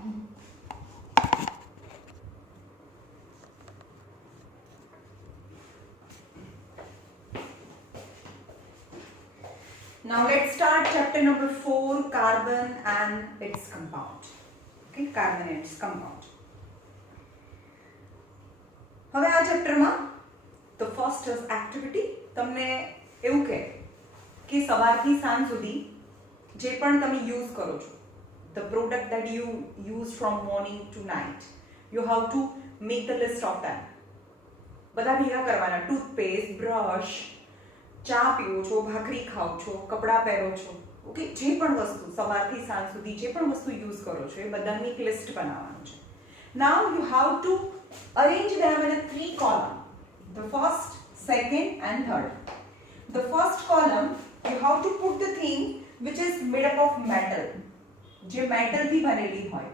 Now let's start chapter number 4, carbon and its compound. Okay, carbon and its compound. હવે આ ચેપ્ટરમાં the first is activity. તમને એવું કહે કે સવારથી સાંજ સુધી જે પણ તમે યુઝ કરો છો, the product that you use from morning to night, you have to make the list of them. બધા ભેગા કરવાના. ટૂથપેસ્ટ, બ્રશ, ચા પીવો છો, ભાખરી ખાઓ છો, કપડાં પહેરો છો, ઓકે, જે પણ વસ્તુ સવારથી સાંજ સુધી જે પણ વસ્તુ યુઝ કરો છો એ બધાની એક લિસ્ટ બનાવવાનું છે. Now you have to arrange them in a 3 column. The first, second and third. The first column you have to put the thing which is made up of metal, જે metal થી બનેલી હોય.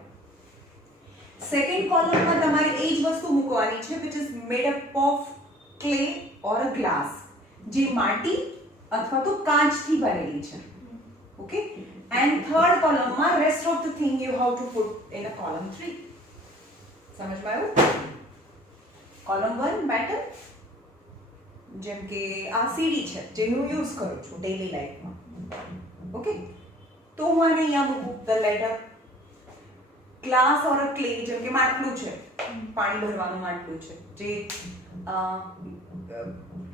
Second column માં તમારે એ જ વસ્તુ મૂકવાની છે which is made up of clay or a glass, જે માટી અથવા તો કાચથી બનેલી છે. ઓકે, and third column માં rest of the thing you have to put in a column 3. સમજમાં આવ્યું? column 1 metal, જેમ કે આ સીડી છે જે હું યુઝ કરું છું ડેઈલી લાઈફમાં. ઓકે, તો હું આને અહીંયા મૂકું the letter. Glass or clay, જેમ કે માટલું છે, પાણી ભરવાનું માટલું છે જે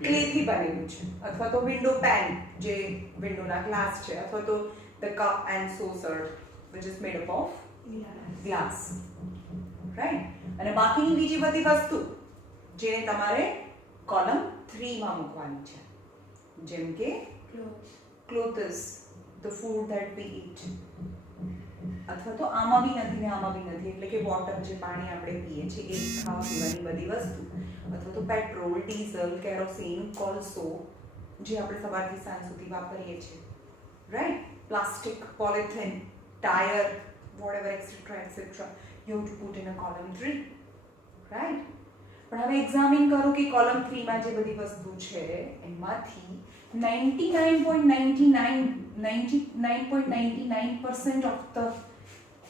ક્લેથી બનેલું છે, અથવા તો વિન્ડો પેન જે વિન્ડોના ગ્લાસ છે, અથવા તો the cup and saucer which is made up of glass, right. અને બાકીની બીજી બધી વસ્તુ જેને તમારે કોલમ 3 માં મૂકવાની છે, જેમ કે clothes, the food that we eat, અથવા તો આમાં બી નથી ને આમાં બી નથી, એટલે કે વોટર જે પાણી આપણે પીએ છીએ એ ખાવા પીવાની બધી વસ્તુ, અથવા તો પેટ્રોલ, ડીઝલ, કેરોસીન, કોલસો જે આપણે સવારથી સાંજ સુધી વાપરીએ છીએ, right. Plastic, polythene, tyre, whatever etc you have to put in a column 3, right. પણ હવે એક્ઝામિન કરો કે કોલમ 3 માં જે બધી વસ્તુ છે એમાંથી 99.99% of the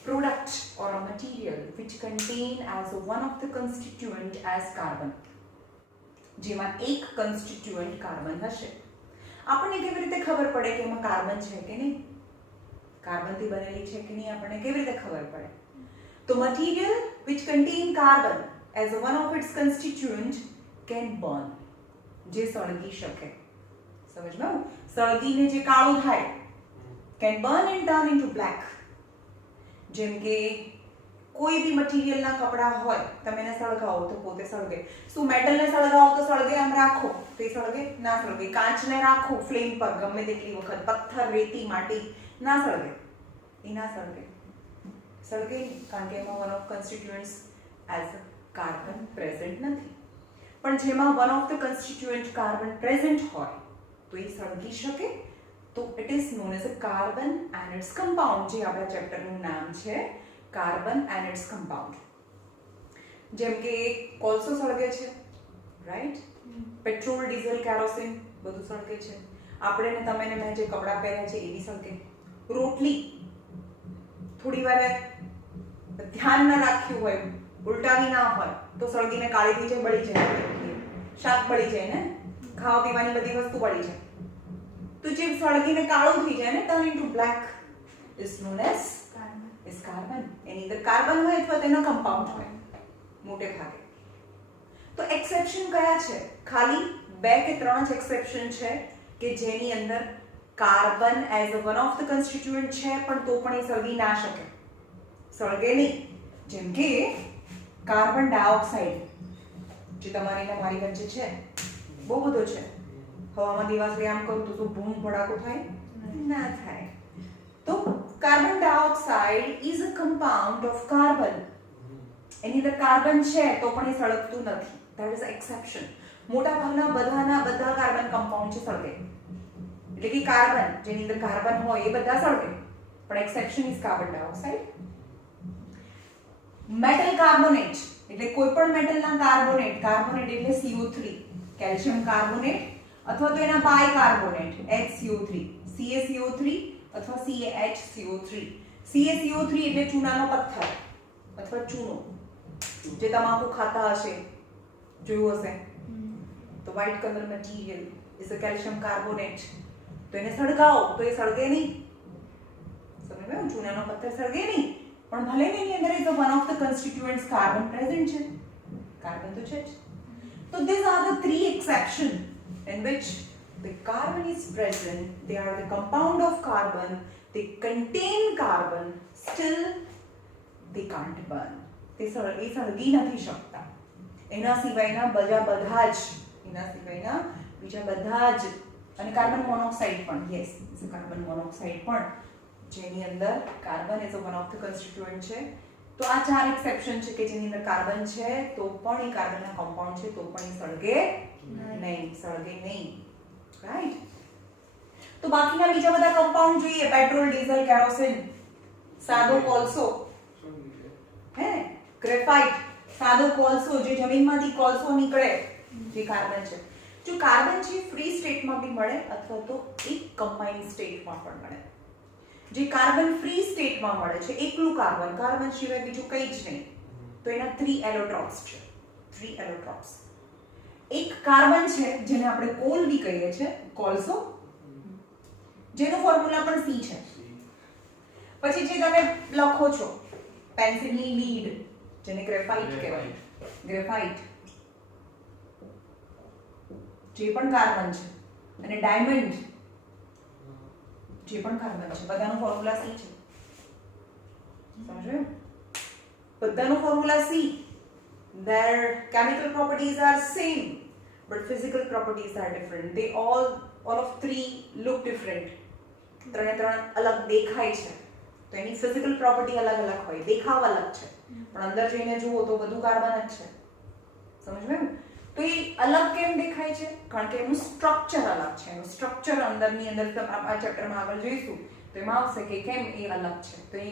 product or a material which contain as one of the constituent as carbon, જેમાં એક constituent carbon હશે. આપણને કેવી રીતે ખબર પડે કે એમાં કાર્બન છે કે નહીં, કાર્બનથી બનેલી છે કે નહીં, આપણને કેવી રીતે ખબર પડે? તો material which contain carbon as one of its constituent can burn, જે સળગી શકે. સમજમાં? સળગીને જે કાળું થાય, can burn and turn into black. જેમ કે કોઈ બી મટીરિયલના કપડા હોય, તમે એને સળગાવો તો પોતે સળગે. શું મેટલને સળગાવો તો સળગે? આમ રાખો તો એ સળગે? ના સળગે. કાચને રાખો ફ્લેમ પર ગમે તેટલી વખત, પથ્થર, રેતી, માટી, ના સળગે? એ ના સળગે. સળગે કારણ કે એમાં one of constituents as carbon present નથી. પણ જેમાં one of the constituent carbon present હોય તો એ સળગી શકે. તો it is known as a carbon and its compound, જે આપણા ચેપ્ટરનું નામ છે કાર્બન એન્ડ ઇટ્સ કમ્પાઉન્ડ. જેમ કે કોલસો સળગે છે, રાઈટ. પેટ્રોલ, ડીઝલ, કેરોસીન બધું સળગે છે. આપણે ને તમે ને મેં જે કપડાં પહેર્યા છે એ બી સળગે. રોટલી થોડી વાર ધ્યાન ન રાખ્યું હોય, ઉલટાવી ના હોય તો સળગીને કાળી થઈ જાય, બળી જાય. શાક બળી જાય ને, ખાવા પીવાની બધી વસ્તુ બળી જાય. તો જે સળગીને કાળું થઈ જાય ને, turn into black, is known as carbon. એની અંદર કાર્બન હોય અથવા તેનો કમ્પાઉન્ડ હોય મોટે ભાગે. તો એક્સેપ્શન કયા છે? ખાલી 2 કે 3 જ એક્સેપ્શન છે કે જેની અંદર carbon as a one of the constituent છે, પણ તો પણ એ સળગી ના શકે, સળગે નહીં. જેમ કે કાર્બન ડાયોક્સાઇડ જે તમારી ને મારી વચ્ચે છે, બહુ બધો છે. હવામાં દિવાસળી આમ કરું તો શું બૂમ ભડાકો થાય? ના થાય. તો carbon dioxide is a compound of carbon. એની અંદર કાર્બન છે તો પણ એ સળગતું નથી. That is exception. મોટા ભાગના બધા કાર્બન કમ્પાઉન્ડ છે સળગે. એટલે કે કાર્બન જેની અંદર કાર્બન હોય એ બધા સળગે, પણ exception is carbon dioxide. Metal carbonate એટલે કોઈ પણ મેટલના કાર્બોનેટ, કાર્બોનેટ એટલે CO3, કેલ્શિયમ કાર્બોનેટ અથવા તો એના બાયકાર્બોનેટ HCO3, CaCO3 અથવા CaHCO3. CaCO3 એટલે ચૂનાનો પથ્થર, અથવા ચૂનો, જે તમાકુ ખાતા હશે, જોયું હશે, તો white colour material is a calcium carbonate. તો એને સળગાવો તો એ સળગે નહીં, સમજાયું? ચૂનાનો પથ્થર સળગે નહીં, પણ ભલે એની અંદર is one of the constituents carbon present છે, કાર્બન તો છે જ. So these are the three exceptions in which the carbon is present. They are the compound of carbon. They contain carbon. Still, they can't burn. તે સળગી નથી શકતા. એના સિવાયના બીજા બધા જ અને કાર્બન મોનોક્સાઇડ પણ, યસ, કાર્બન મોનોક્સાઇડ પણ, જેની અંદર carbon as one of the constituent છે. તો આ ચાર એક્સેપ્શન છે કે જેની અંદર કાર્બન છે તો પણ એ કાર્બનના કમ્પાઉન્ડ છે તો પણ એ સળગે નહીં, રાઈટ? તો બાકીના બીજા બધા કમ્પાઉન્ડ જોઈએ, પેટ્રોલ, ડીઝલ, કેરોસીન, સાદો કોલસો, હે, ગ્રેફાઇટ, સાદો કોલસો, જે જમીનમાંથી કોલસો નીકળે, જે કાર્બન છે. જો કાર્બન છે ફ્રી સ્ટેટમાં બી મળે અથવા તો એક કમ્બાઇન્ડ સ્ટેટમાં પણ મળે. જે કાર્બન ફ્રી સ્ટેટમાં મળે છે, એકલું કાર્બન સિવાય બીજું કંઈ જ નહીં, તો એના 3 એલોટ્રોપ્સ છે. 3 એલોટ્રોપ્સ. એક કાર્બન છે જેને આપણે કોલ બી કહીએ છીએ, કોલસો, જેનો ફોર્મ્યુલા પણ C છે. પછી જે તમે લખો છો પેન્સિલની લીડ, જેને ગ્રેફાઇટ કહેવાય, ગ્રેફાઇટ, જે પણ કાર્બન છે, અને ડાયમંડ, જે પણ કાર્બન છે, બધાનો ફોર્મ્યુલા C છે. સમજાયું? બધાનો formula C. Their chemical properties are same, but physical properties are different. They all of three look different. ત્રણે અલગ દેખાય છે, તો એની ફિઝિકલ પ્રોપર્ટી અલગ હોય, દેખાવ અલગ છે, પણ અંદર જઈને જુઓ તો બધું કાર્બન જ છે. સમજાયું? તો એ અલગ કેમ દેખાય છે? કારણ કે એનું સ્ટ્રક્ચર અલગ છે. એનું સ્ટ્રક્ચર અંદરની અંદર આ ચેપ્ટરમાં આગળ જોઈશું તો એમાં આવશે કે કેમ એ અલગ છે. તો એ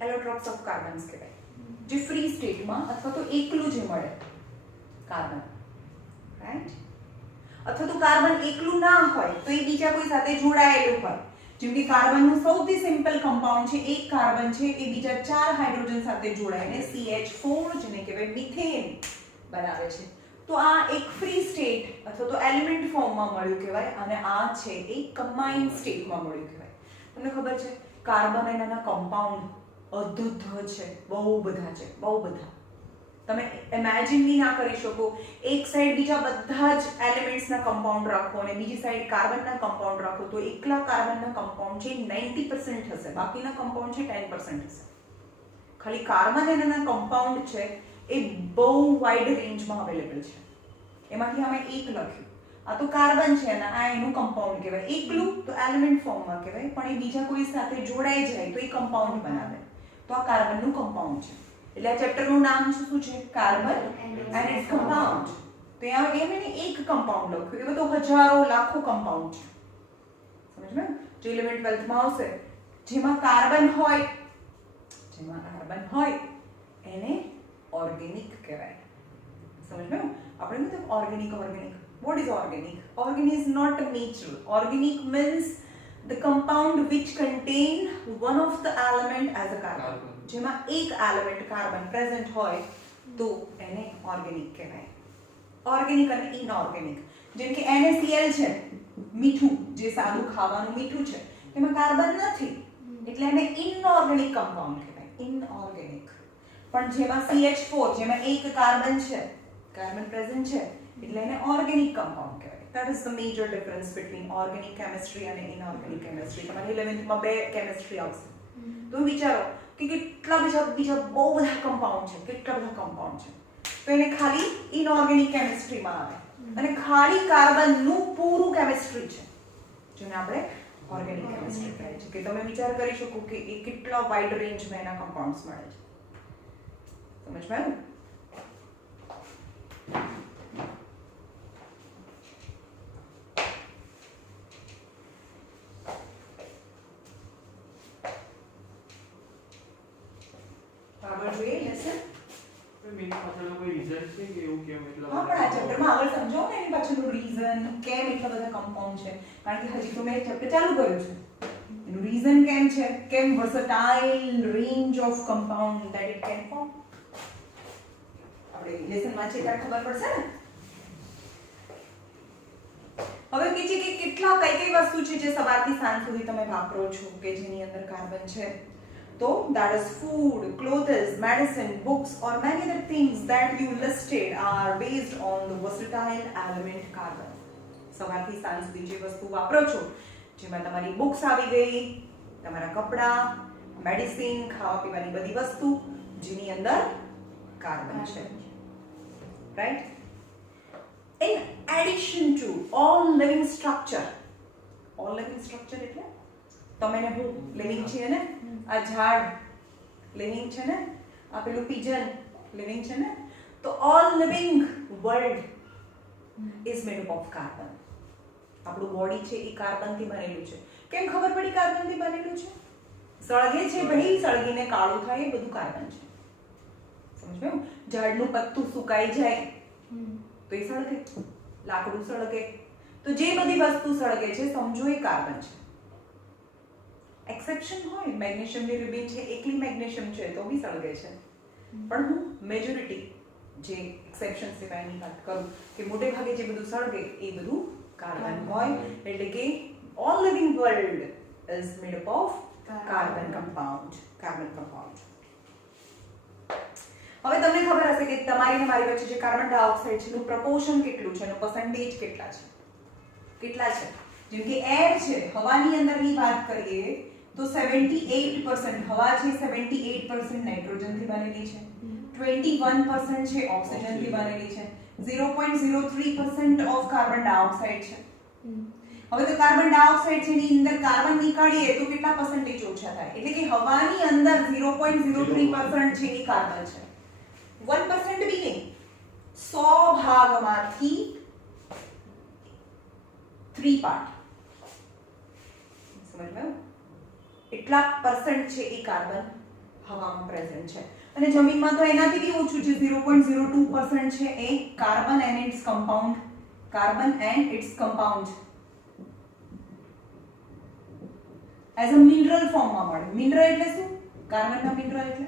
એલોટ્રોપ્સ ઓફ કાર્બન્સ કહેવાય, જે ફ્રી સ્ટેટમાં અથવા તો એકલું જે મળે કાર્બન, રાઈટ? અથવા તો કાર્બન એકલું ના હોય તો એ બીજા કોઈ સાથે જોડાયેલું હોય. જેમ કે કાર્બનનું સૌથી સિમ્પલ કમ્પાઉન્ડ છે, એક કાર્બન છે, એ બીજા 4 હાઇડ્રોજન સાથે જોડાઈને CH4, જેને કહેવાય મિથેન, બનાવે છે. તો આ એક ફ્રી સ્ટેટ અથવા તો એલિમેન્ટ ફોર્મમાં મળ્યું કહેવાય, અને આ છે એક કમ્બાઇન્ડ સ્ટેટમાં મળ્યું કહેવાય. તમને ખબર છે કાર્બન એના કમ્પાઉન્ડ અદ્ભુત છે, બહુ બધા છે, બહુ બધા. તમે ઇમેજિન બી ના કરી શકો, એક સાઈડ બીજા બધા જ એલિમેન્ટ્સના કમ્પાઉન્ડ રાખો અને બીજી સાઈડ કાર્બનના કમ્પાઉન્ડ રાખો, તો એકલા કાર્બનના કમ્પાઉન્ડ છે 90% હશે, બાકીના કમ્પાઉન્ડ છે 10% હશે. ખાલી કાર્બન એના કમ્પાઉન્ડ છે એ બહુ વાઇડ રેન્જમાં અવેલેબલ છે. એમાંથી અમે એક લખ્યું, આ તો કાર્બન છે અને આ એનું કમ્પાઉન્ડ કહેવાય. એકલું તો એલિમેન્ટ ફોર્મમાં કહેવાય, પણ એ બીજા કોઈ સાથે જોડાઈ જાય તો એ કમ્પાઉન્ડ બનાવે, તો આ કાર્બનનું કમ્પાઉન્ડ છે. એટલે આ ચેપ્ટરનું નામ શું છે? Carbon and its compound. તો અહીંયા એમ એને એક કમ્પાઉન્ડ લખ્યું, એ બધો હજારો લાખો કમ્પાઉન્ડ છે. સમજ્યું? જે 11th 12thમાં આવશે, જેમાં કાર્બન હોય એને ઓર્ગેનિક કહેવાય. સમજ્યું? આપણે કીધું organic. What is organic? Organic is not natural. Organic means the compound which contain one of the element as a carbon. જેમાં એક એલિમેન્ટ કાર્બન પ્રેઝન્ટ હોય તો એને ઓર્ગેનિક કહેવાય. ઓર્ગેનિક અને ઇનઓર્ગેનિક. જેમ કે NaCl છે, મીઠું, જે સાદું ખાવાનું મીઠું છે, એમાં કાર્બન નથી, એટલે એને ઇનઓર્ગેનિક કમ્પાઉન્ડ કહેવાય, ઇનઓર્ગેનિક. પણ જેમાં CH4, જેમાં એક કાર્બન છે, કાર્બન પ્રેઝન્ટ છે, એટલે એને ઓર્ગેનિક કમ્પાઉન્ડ કહેવાય. That is the major difference between organic chemistry and inorganic chemistry. તમારી 11thમાં 2 કેમિસ્ટ્રી આવશે. તો વિચારો કે કેટલા બીજા બહુ બધા કમ્પાઉન્ડ છે, તો એને ખાલી ઇનઓર્ગેનિક કેમિસ્ટ્રીમાં આવે, અને ખાલી કાર્બનનું પૂરું કેમિસ્ટ્રી છે, જેને આપણે ઓર્ગેનિક કેમિસ્ટ્રી કહે છે. કે તમે વિચાર કરી શકો કે એ કેટલા વાઇડ રેન્જમાં એના કમ્પાઉન્ડ્સ મળે છે. સમજમાં આવ્યું? જોઈએ લેસન મેં પાછળનો કોઈ રીઝન છે કે એવું કેમ એટલા હા, પણ આ ચેપ્ટરમાં આગળ સમજો ને એની પાછળનું રીઝન, કેમ એટલા બધા કમ્પાઉન્ડ છે. કારણ કે હજી તો મેં ચેપ્ટર ચાલુ કર્યું છે. એનું રીઝન કેમ છે, કેમ versatile range of compound that it can form. આપણે લેસન વાંચીએ ત્યારે ખબર પડશે ને. હવે કે છે કે કેટલા કઈ વસ્તુ છે જે સવારથી સાંજ સુધી તમે વાપરો છો કે જેની અંદર કાર્બન છે. તો that is food, clothes, medicine, books or many other things that you listed are based on the versatile element carbon. સવારથી સાંજ સુધી જે વસ્તુ વાપરો છો જેમાં તમારી બુક્સ આવી ગઈ, તમારા કપડાં, મેડિસિન, ખાવા પીવાની બધી વસ્તુ જેની અંદર કાર્બન છે. Right? In addition to all living structure એટલે તમે ને હું લિવિંગ છીએ ને, આ ઝાડ લિવિંગ છે ને, આ પેલું pigeon લિવિંગ છે ને, તો all living world is made up of carbon. આપણું બોડી છે એ કાર્બન થી બનેલું છે. કેમ ખબર પડી કાર્બન થી બનેલું છે? સળગે છે ભાઈ, સળગીને કાળું થાય એ બધું કાર્બન છે. સમજાયું? ઝાડનું પત્તું સુકાઈ જાય તો એ સળગે, લાકડું સળગે, તો જે બધી વસ્તુ સળગે છે સમજો એ કાર્બન છે. એક્સેપ્શન હોય, મેગ્નેશિયમની રિબિન છે, એકલી મેગ્નેશિયમ છે તો બી સળગે છે, પણ હું મેજોરિટી જે એક્સેપ્શન સિવાયની વાત કરું કે મોટે ભાગે જે બધું સળગે એ બધું કાર્બન હોય. એટલે કે all living world is made up of carbon compound. હવે તમને ખબર હશે કે તમારી અને મારી વચ્ચે જે કાર્બન ડાયોક્સાઇડ છે એનું પ્રપોર્શન કેટલું છે, એનો પર્સન્ટેજ કેટલા છે. જેમ કે એર છે, હવાની અંદરની વાત કરીએ તો 78% હવા છે, 78% નાઇટ્રોજનથી બનેલી છે, 21% છે ઓક્સિજનથી બનેલી છે, 0.03% ઓફ કાર્બન ડાયોક્સાઇડ છે. હવે તો કાર્બન ડાયોક્સાઇડ છે એની અંદર કાર્બન નીકાળીએ તો કેટલા પર્સન્ટેજ ઓછા થાય? એટલે કે હવાની અંદર 0.03% છે એ કાર્બન છે. 1% બી નહીં, 100 ભાગમાંથી 3 પાર્ટ. સમજ્યું? એટલા પર્સન્ટ છે એ કાર્બન હવામાં પ્રેઝન્ટ છે. અને જમીનમાં તો એનાથી બી ઓછું છે, 0.02% છે એ carbon and its compound as a mineral ફોર્મમાં મળે. મિનરલ એટલે શું? કાર્બનના મિનરલ એટલે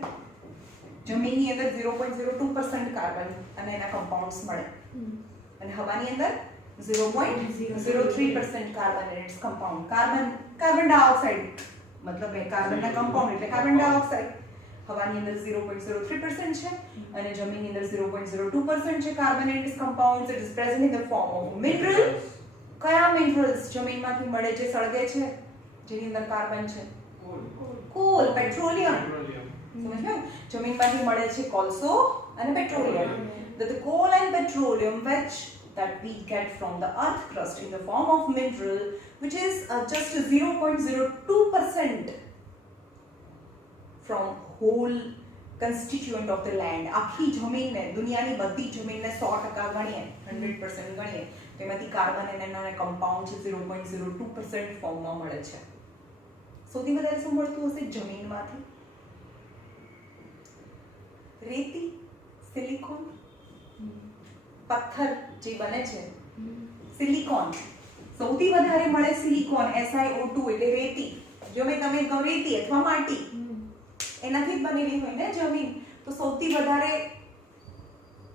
જમીનની અંદર 0.02% કાર્બન અને એના કમ્પાઉન્ડ્સ મળે, અને હવાની અંદર 0.03% કાર્બન અને ઇટ્સ કમ્પાઉન્ડ. કાર્બન ડાયોક્સાઇડ મતલબ એ કાર્બનના કમ્પાઉન્ડ એટલે કાર્બન ડાયોક્સાઇડ. હવાની અંદર 0.03% છે અને જમીનની અંદર 0.02% છે carbon and its compounds. It is present in the form of mineral. કયા મિનરલ્સ જમીનમાંથી મળે છે, સળગે છે, જેની અંદર કાર્બન છે? Coal, petroleum. સમજ્યું? જમીનમાંથી મળે છે કોલસો અને petroleum. The coal and petroleum that we get from the earth crust in the form of mineral, which is just 0.02% from whole constituent of the land. આખી જમીનને, દુનિયાની બધી જમીનને 100% ગણીએ, 100% ગણીએ, તેમાંથી કાર્બન અને એના કમ્પાઉન્ડ છે 0.02% ફોર્મમાં મળે છે. સૌથી વધારે શું મળતું હશે જમીનમાંથી? રેતી, સિલિકોન, પથ્થર જે બને છે સિલિકોન. સૌથી વધારે મળે સિલિકોન, SiO2 એટલે રેતી. જો તમે રેતી અથવા માટી એનાથી જ બનેલી હોય ને જમીન, તો સૌથી વધારે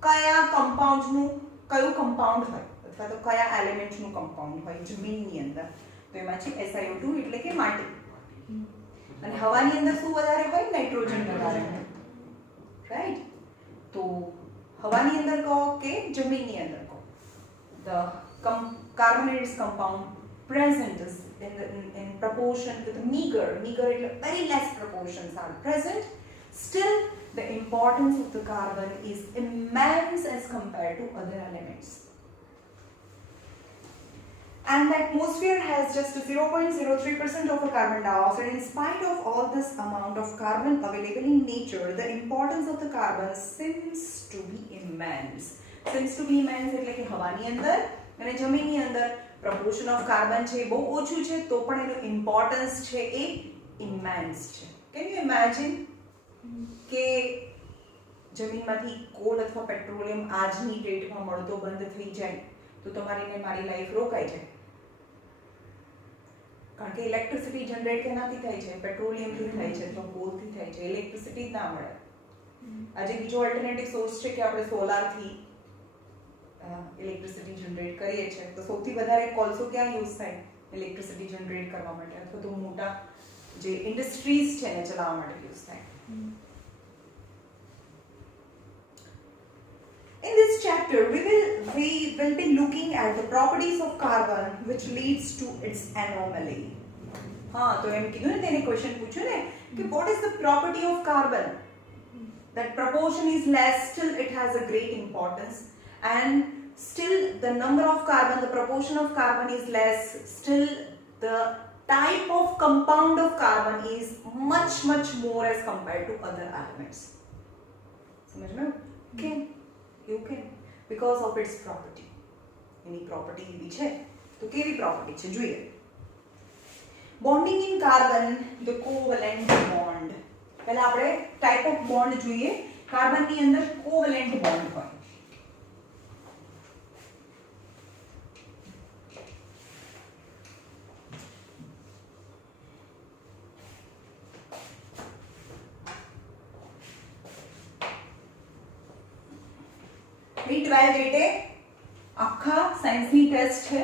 કયા કમ્પાઉન્ડનું કયું કમ્પાઉન્ડ હોય અથવા તો કયા એલિમેન્ટનું કમ્પાઉન્ડ હોય જમીનની અંદર? તો એમાં છે SiO2 એટલે કે માટી. અને હવાની અંદર શું વધારે હોય? નાઇટ્રોજન વધારે હોય. રાઈટ? તો હવાની અંદર કહો કે જમીનની અંદર કહો, the carbonated compound present is in proportion with meager એટલે very less proportions are present. Still the importance of the carbon is immense as compared to other elements. And the atmosphere has just 0.03% of the carbon dioxide. In spite of all this amount of carbon available in nature, the importance of the carbon seems to be immense. એટલે કે હવાની અંદર અને જમીનની અંદર proportion of carbon છે બહુ ઓછું છે, તો પણ એનું ઇમ્પોર્ટન્સ છે એ ઇમેન્સ છે. કેન યુ ઇમેજિન કે જમીનમાંથી કોલ અથવા પેટ્રોલિયમ આજની ડેટમાં મળતો બંધ થઈ જાય તો તમારી ને મારી લાઈફ રોકાઈ જાય. કારણ કે ઇલેક્ટ્રિસિટી જનરેટ એનાથી થાય છે, પેટ્રોલિયમથી થાય છે, તો કોલથી થાય છે, ઇલેક્ટ્રિસિટી જ ના મળે. આજે બીજો ઓલ્ટરનેટિવ સોર્સ છે કે આપણે સોલારથી ઇલેક્ટ્રિસિટી જનરેટ કરીએ છીએ, તો સૌથી વધારે કોલસો ક્યાં યુઝ થાય ઇલેક્ટ્રિસિટી જનરેટ કરવા માટે, અથવા તો મોટા જે ઇન્ડસ્ટ્રીઝ છે એને ચલાવવા માટે યુઝ થાય. In this chapter, we will be looking at the properties of carbon which leads to its anomaly. हाँ, तो एम कीधुं ने तेने क्वेश्चन पूछ्यो ने कि what is the property of carbon? That proportion is less, still it has a great importance, and still the number of carbon, the proportion of carbon is less, still the type of compound of carbon is much more as compared to other elements. समझ में? Okay. You can, because of its property. Any property એવી છે, તો કેવી property છે જોઈએ. Bonding in carbon, the covalent bond. પહેલા આપણે type of bond જોઈએ. કાર્બન ની અંદર covalent bond હોય. Pre-12 ડેટે આખા સાયન્સની ટેસ્ટ છે,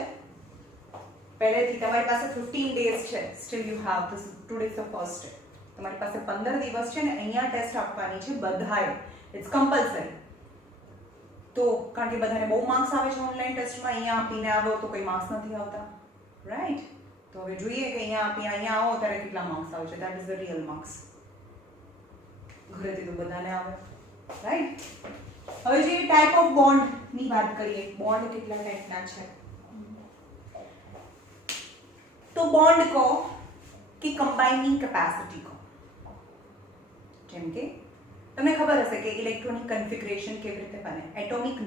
પહેલેથી તમારી પાસે 15 ડેઝ છે, steel you have this, today is the first day, તમારી પાસે 15 દિવસ છે ને અહીંયા ટેસ્ટ આપવાની છે બધાએ, ઇટ્સ કમ્પલસરી. તો કારણ કે બધાને બહુ માર્ક્સ આવે છે ઓનલાઈન ટેસ્ટમાં, અહીંયા આપીને આવો તો કોઈ માર્ક્સ નથી આવતા, રાઈટ? તો હવે જોઈએ કે અહીંયા આપીને અહીંયા આવો ત્યારે કેટલા માર્ક્સ આવે છે, that is the real marks. ઘરેથી તો બધાને આવે, રાઈટ? હવે જે ટાઈપ ઓફ બોન્ડ ની વાત કરીએ, બોન્ડ કેટલા ટાઈપના છે, તો બોન્ડ કહો કે કમ્બાઇનિંગ કેપેસિટી કહો. જેમ કે તમને ખબર હશે કે ઇલેક્ટ્રોનિક કન્ફિગરેશન કેવી રીતે બને, એટોમિક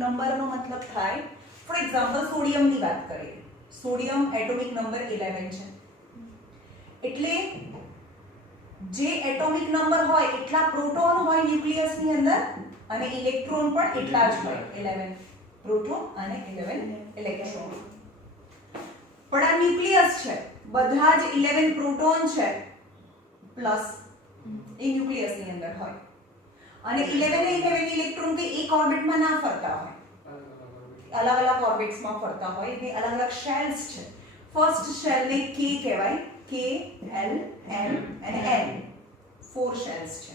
નંબરનો મતલબ થાય, ફોર એક્ઝામ્પલ સોડિયમની વાત કરીએ, સોડિયમ એટોમિક નંબર 11 છે, એટલે જે એટોમિક નંબર હોય એટલા પ્રોટોન હોય ન્યુક્લિયસની અંદર, અને ઇલેક્ટ્રોન પણ એટલા જ હોય, 11 પ્રોટોન અને 11 ઇલેક્ટ્રોન. પણ આ ન્યુક્લિયસ છે, બધા જ 11 પ્રોટોન છે પ્લસ એ ન્યુક્લિયસની અંદર હોય, અને 11 ઇલેક્ટ્રોન કે એક ઓર્બિટમાં ના ફરતા હોય, અલગ ઓર્બિટ્સમાં ફરતા હોય, એટલે અલગ શેલ્સ છે. ફર્સ્ટ શેલને કે કહેવાય, કે એલ એમ અને એન, 4 શેલ્સ છે.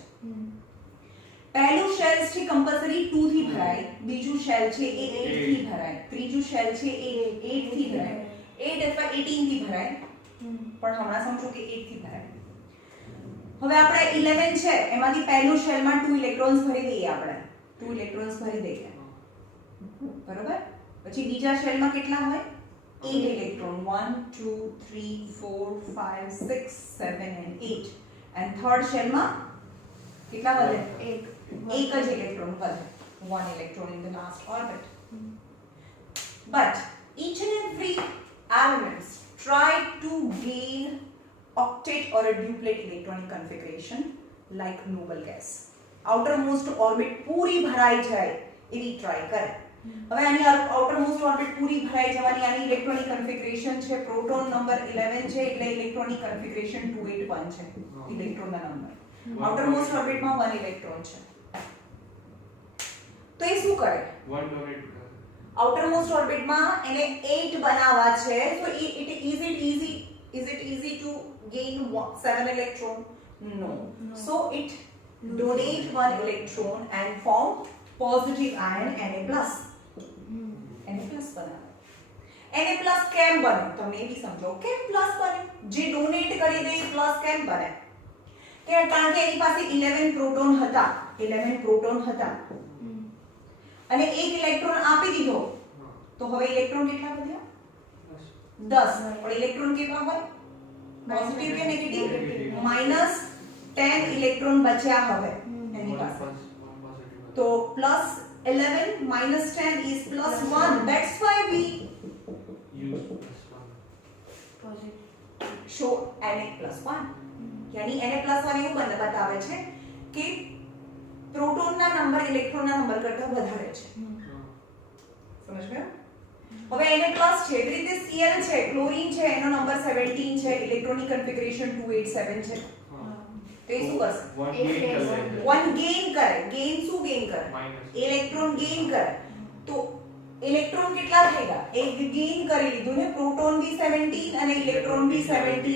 પહેલું શેલ છે કમ્પલસરી 2 થી ભરાય, બીજું શેલ છે એ 8 થી ભરાય, ત્રીજું શેલ છે એ 8 થી ભરાય, 8 અથવા 18 થી ભરાય, પણ હમણાં સમજો કે 8 થી ભરાય. હવે આપણે 11 છે એમાંથી પહેલું શેલમાં 2 ઇલેક્ટ્રોન્સ ભરી દઈએ, આપણે 2 ઇલેક્ટ્રોન્સ ભરી દઈએ, બરોબર? પછી બીજા શેલમાં કેટલા હોય? 8 ઇલેક્ટ્રોન, 1 2 3 4 5 6 7 and 8, and થર્ડ શેલમાં કેટલા વધે? એક જ ઇલેક્ટ્રોન વધે, 1 electron in the last orbit. But each and every elements try to gain octet or a duplet electronic configuration like noble gas. Outermost orbit પૂરી ભરાઈ જાય એવી ટ્રાય કરે. હવે આની outermost orbit પૂરી ભરાઈ જવાની આની ઇલેક્ટ્રોનિક કન્ફિગરેશન છે, પ્રોટોન નંબર 11 છે એટલે ઇલેક્ટ્રોનિક કન્ફિગરેશન 281 છે ઇલેક્ટ્રોનના નંબર. outermost orbit માં 1 ઇલેક્ટ્રોન છે, તો એ શું કરે? 1 ડોનેટ કરે. outermost orbit માં એને 8 બનાવવા છે, so is it easy to gain 7 electron? No. So it donate 1 electron and form positive ion Na+. Na+ બનાવે. Na+ કેમ બને તમે એ બી સમજો. કેમ પ્લસ બને? જે ડોનેટ કરી દે પ્લસ કેમ બને? કે કારણ કે એની પાસે 11 પ્રોટોન હતા અને એક ઇલેક્ટ્રોન આપી દીધો, તો હવે ઇલેક્ટ્રોન કેટલા વધ્યા? 10. પણ ઇલેક્ટ્રોન કેટલા હોય? પોઝિટિવ કે નેગેટિવ? -10 ઇલેક્ટ્રોન બચ્યા હવે એની પાસે, તો +11 -10 is +1. That's why we use +1 show Na+1. यानी Na+1 એવું બતાવે છે કે પ્રોટોનના નંબર ઇલેક્ટ્રોનના નંબર કરતા વધારે છે. સમજ ગયો? હવે Na+ છે, એવી રીતે Cl છે, ક્લોરીન છે, એનો નંબર 17 છે, ઇલેક્ટ્રોનિક કન્ફિગરેશન 287 છે. તો એ શું કરશે? वन गेन कर लेते વન ગેઇન કરે. ગેઇન શું ગેઇન કરે? माइनस ઇલેક્ટ્રોન ગેઇન કરે. તો ઇલેક્ટ્રોન કેટલા થઈ ગયા? એક ગેઇન કરી લીધું ને, પ્રોટોન બી 17 અને ઇલેક્ટ્રોન બી 17.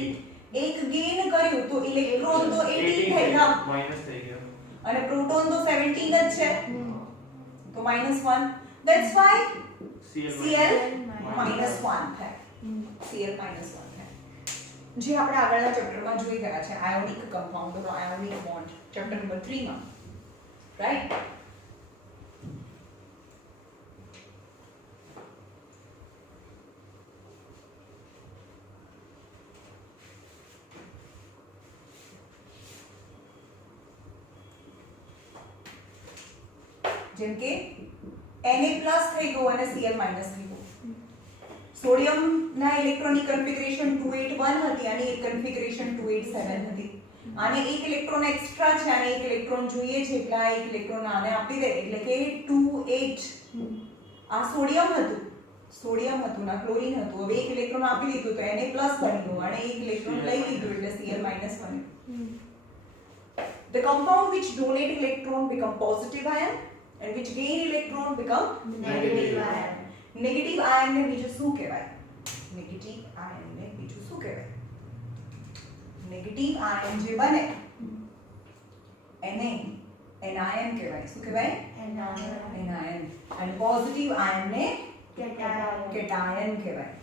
એક ગેઇન કર્યું તો ઇલેક્ટ્રોન તો 18 થઈ ગયા माइनस થઈ ગયા અને પ્રોટોન તો 17 જ છે, તો -1. ધેટ્સ વાય Cl -1 થાય. Cl -1 થાય. જે આપણે આગળના ચેપ્ટરમાં જોઈ ગયા છે, આયોનિક કમ્પાઉન્ડ ઓર આયોનિક બોન્ડ, ચેપ્ટર નંબર 3 માં, રાઈટ? જેમ કે Na+ થઈ ગયું અને Cl- થઈ ગયું. સોડિયમ ના ઇલેક્ટ્રોનની કન્ફિગરેશન 281 હતી અને એક કન્ફિગરેશન 287 હતી. આને એક ઇલેક્ટ્રોન એક્સ્ટ્રા છે, આને એક ઇલેક્ટ્રોન જોઈએ છે, એટલે આ એક ઇલેક્ટ્રોન આને આપી દે, એટલે કે 28. આ સોડિયમ હતું ના ક્લોરીન હતું. હવે એક ઇલેક્ટ્રોન આપી દીધું તો Na+ બન્યું અને એક ઇલેક્ટ્રોન લઈ લીધું એટલે Cl- બન્યું. The compound which donate electron become positive ion and which gain electron become negative ion. Negative ion ને બીજું શું કહેવાય? Negative ion ને બીજું શું કહેવાય? Negative ion જે બને એને anion કહેવાય. શું કહેવાય? anion. અને positive ion ને cation કહેવાય.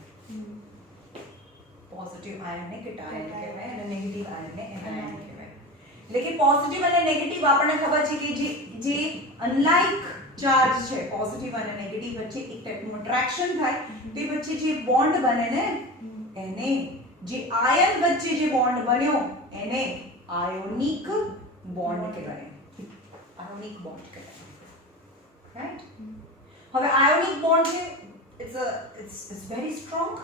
Positive ion ને cation કહેવાય અને negative ion ને anion કહેવાય. એટલે કે પોઝિટિવ અને નેગેટિવ આપણને ખબર છે કે જે અનલાઇક ચાર્જ છે, પોઝિટિવ અને નેગેટિવ વચ્ચે એક ટાઈપનું અટ્રેક્શન થાય, તે વચ્ચે જે બોન્ડ બને ને એને, જે આયન વચ્ચે જે બોન્ડ બન્યો એને આયોનિક બોન્ડ કહેવાય. આયોનિક બોન્ડ કહેવાય, રાઈટ? હવે આયોનિક બોન્ડ છે, ઇટ્સ વેરી સ્ટ્રોંગ.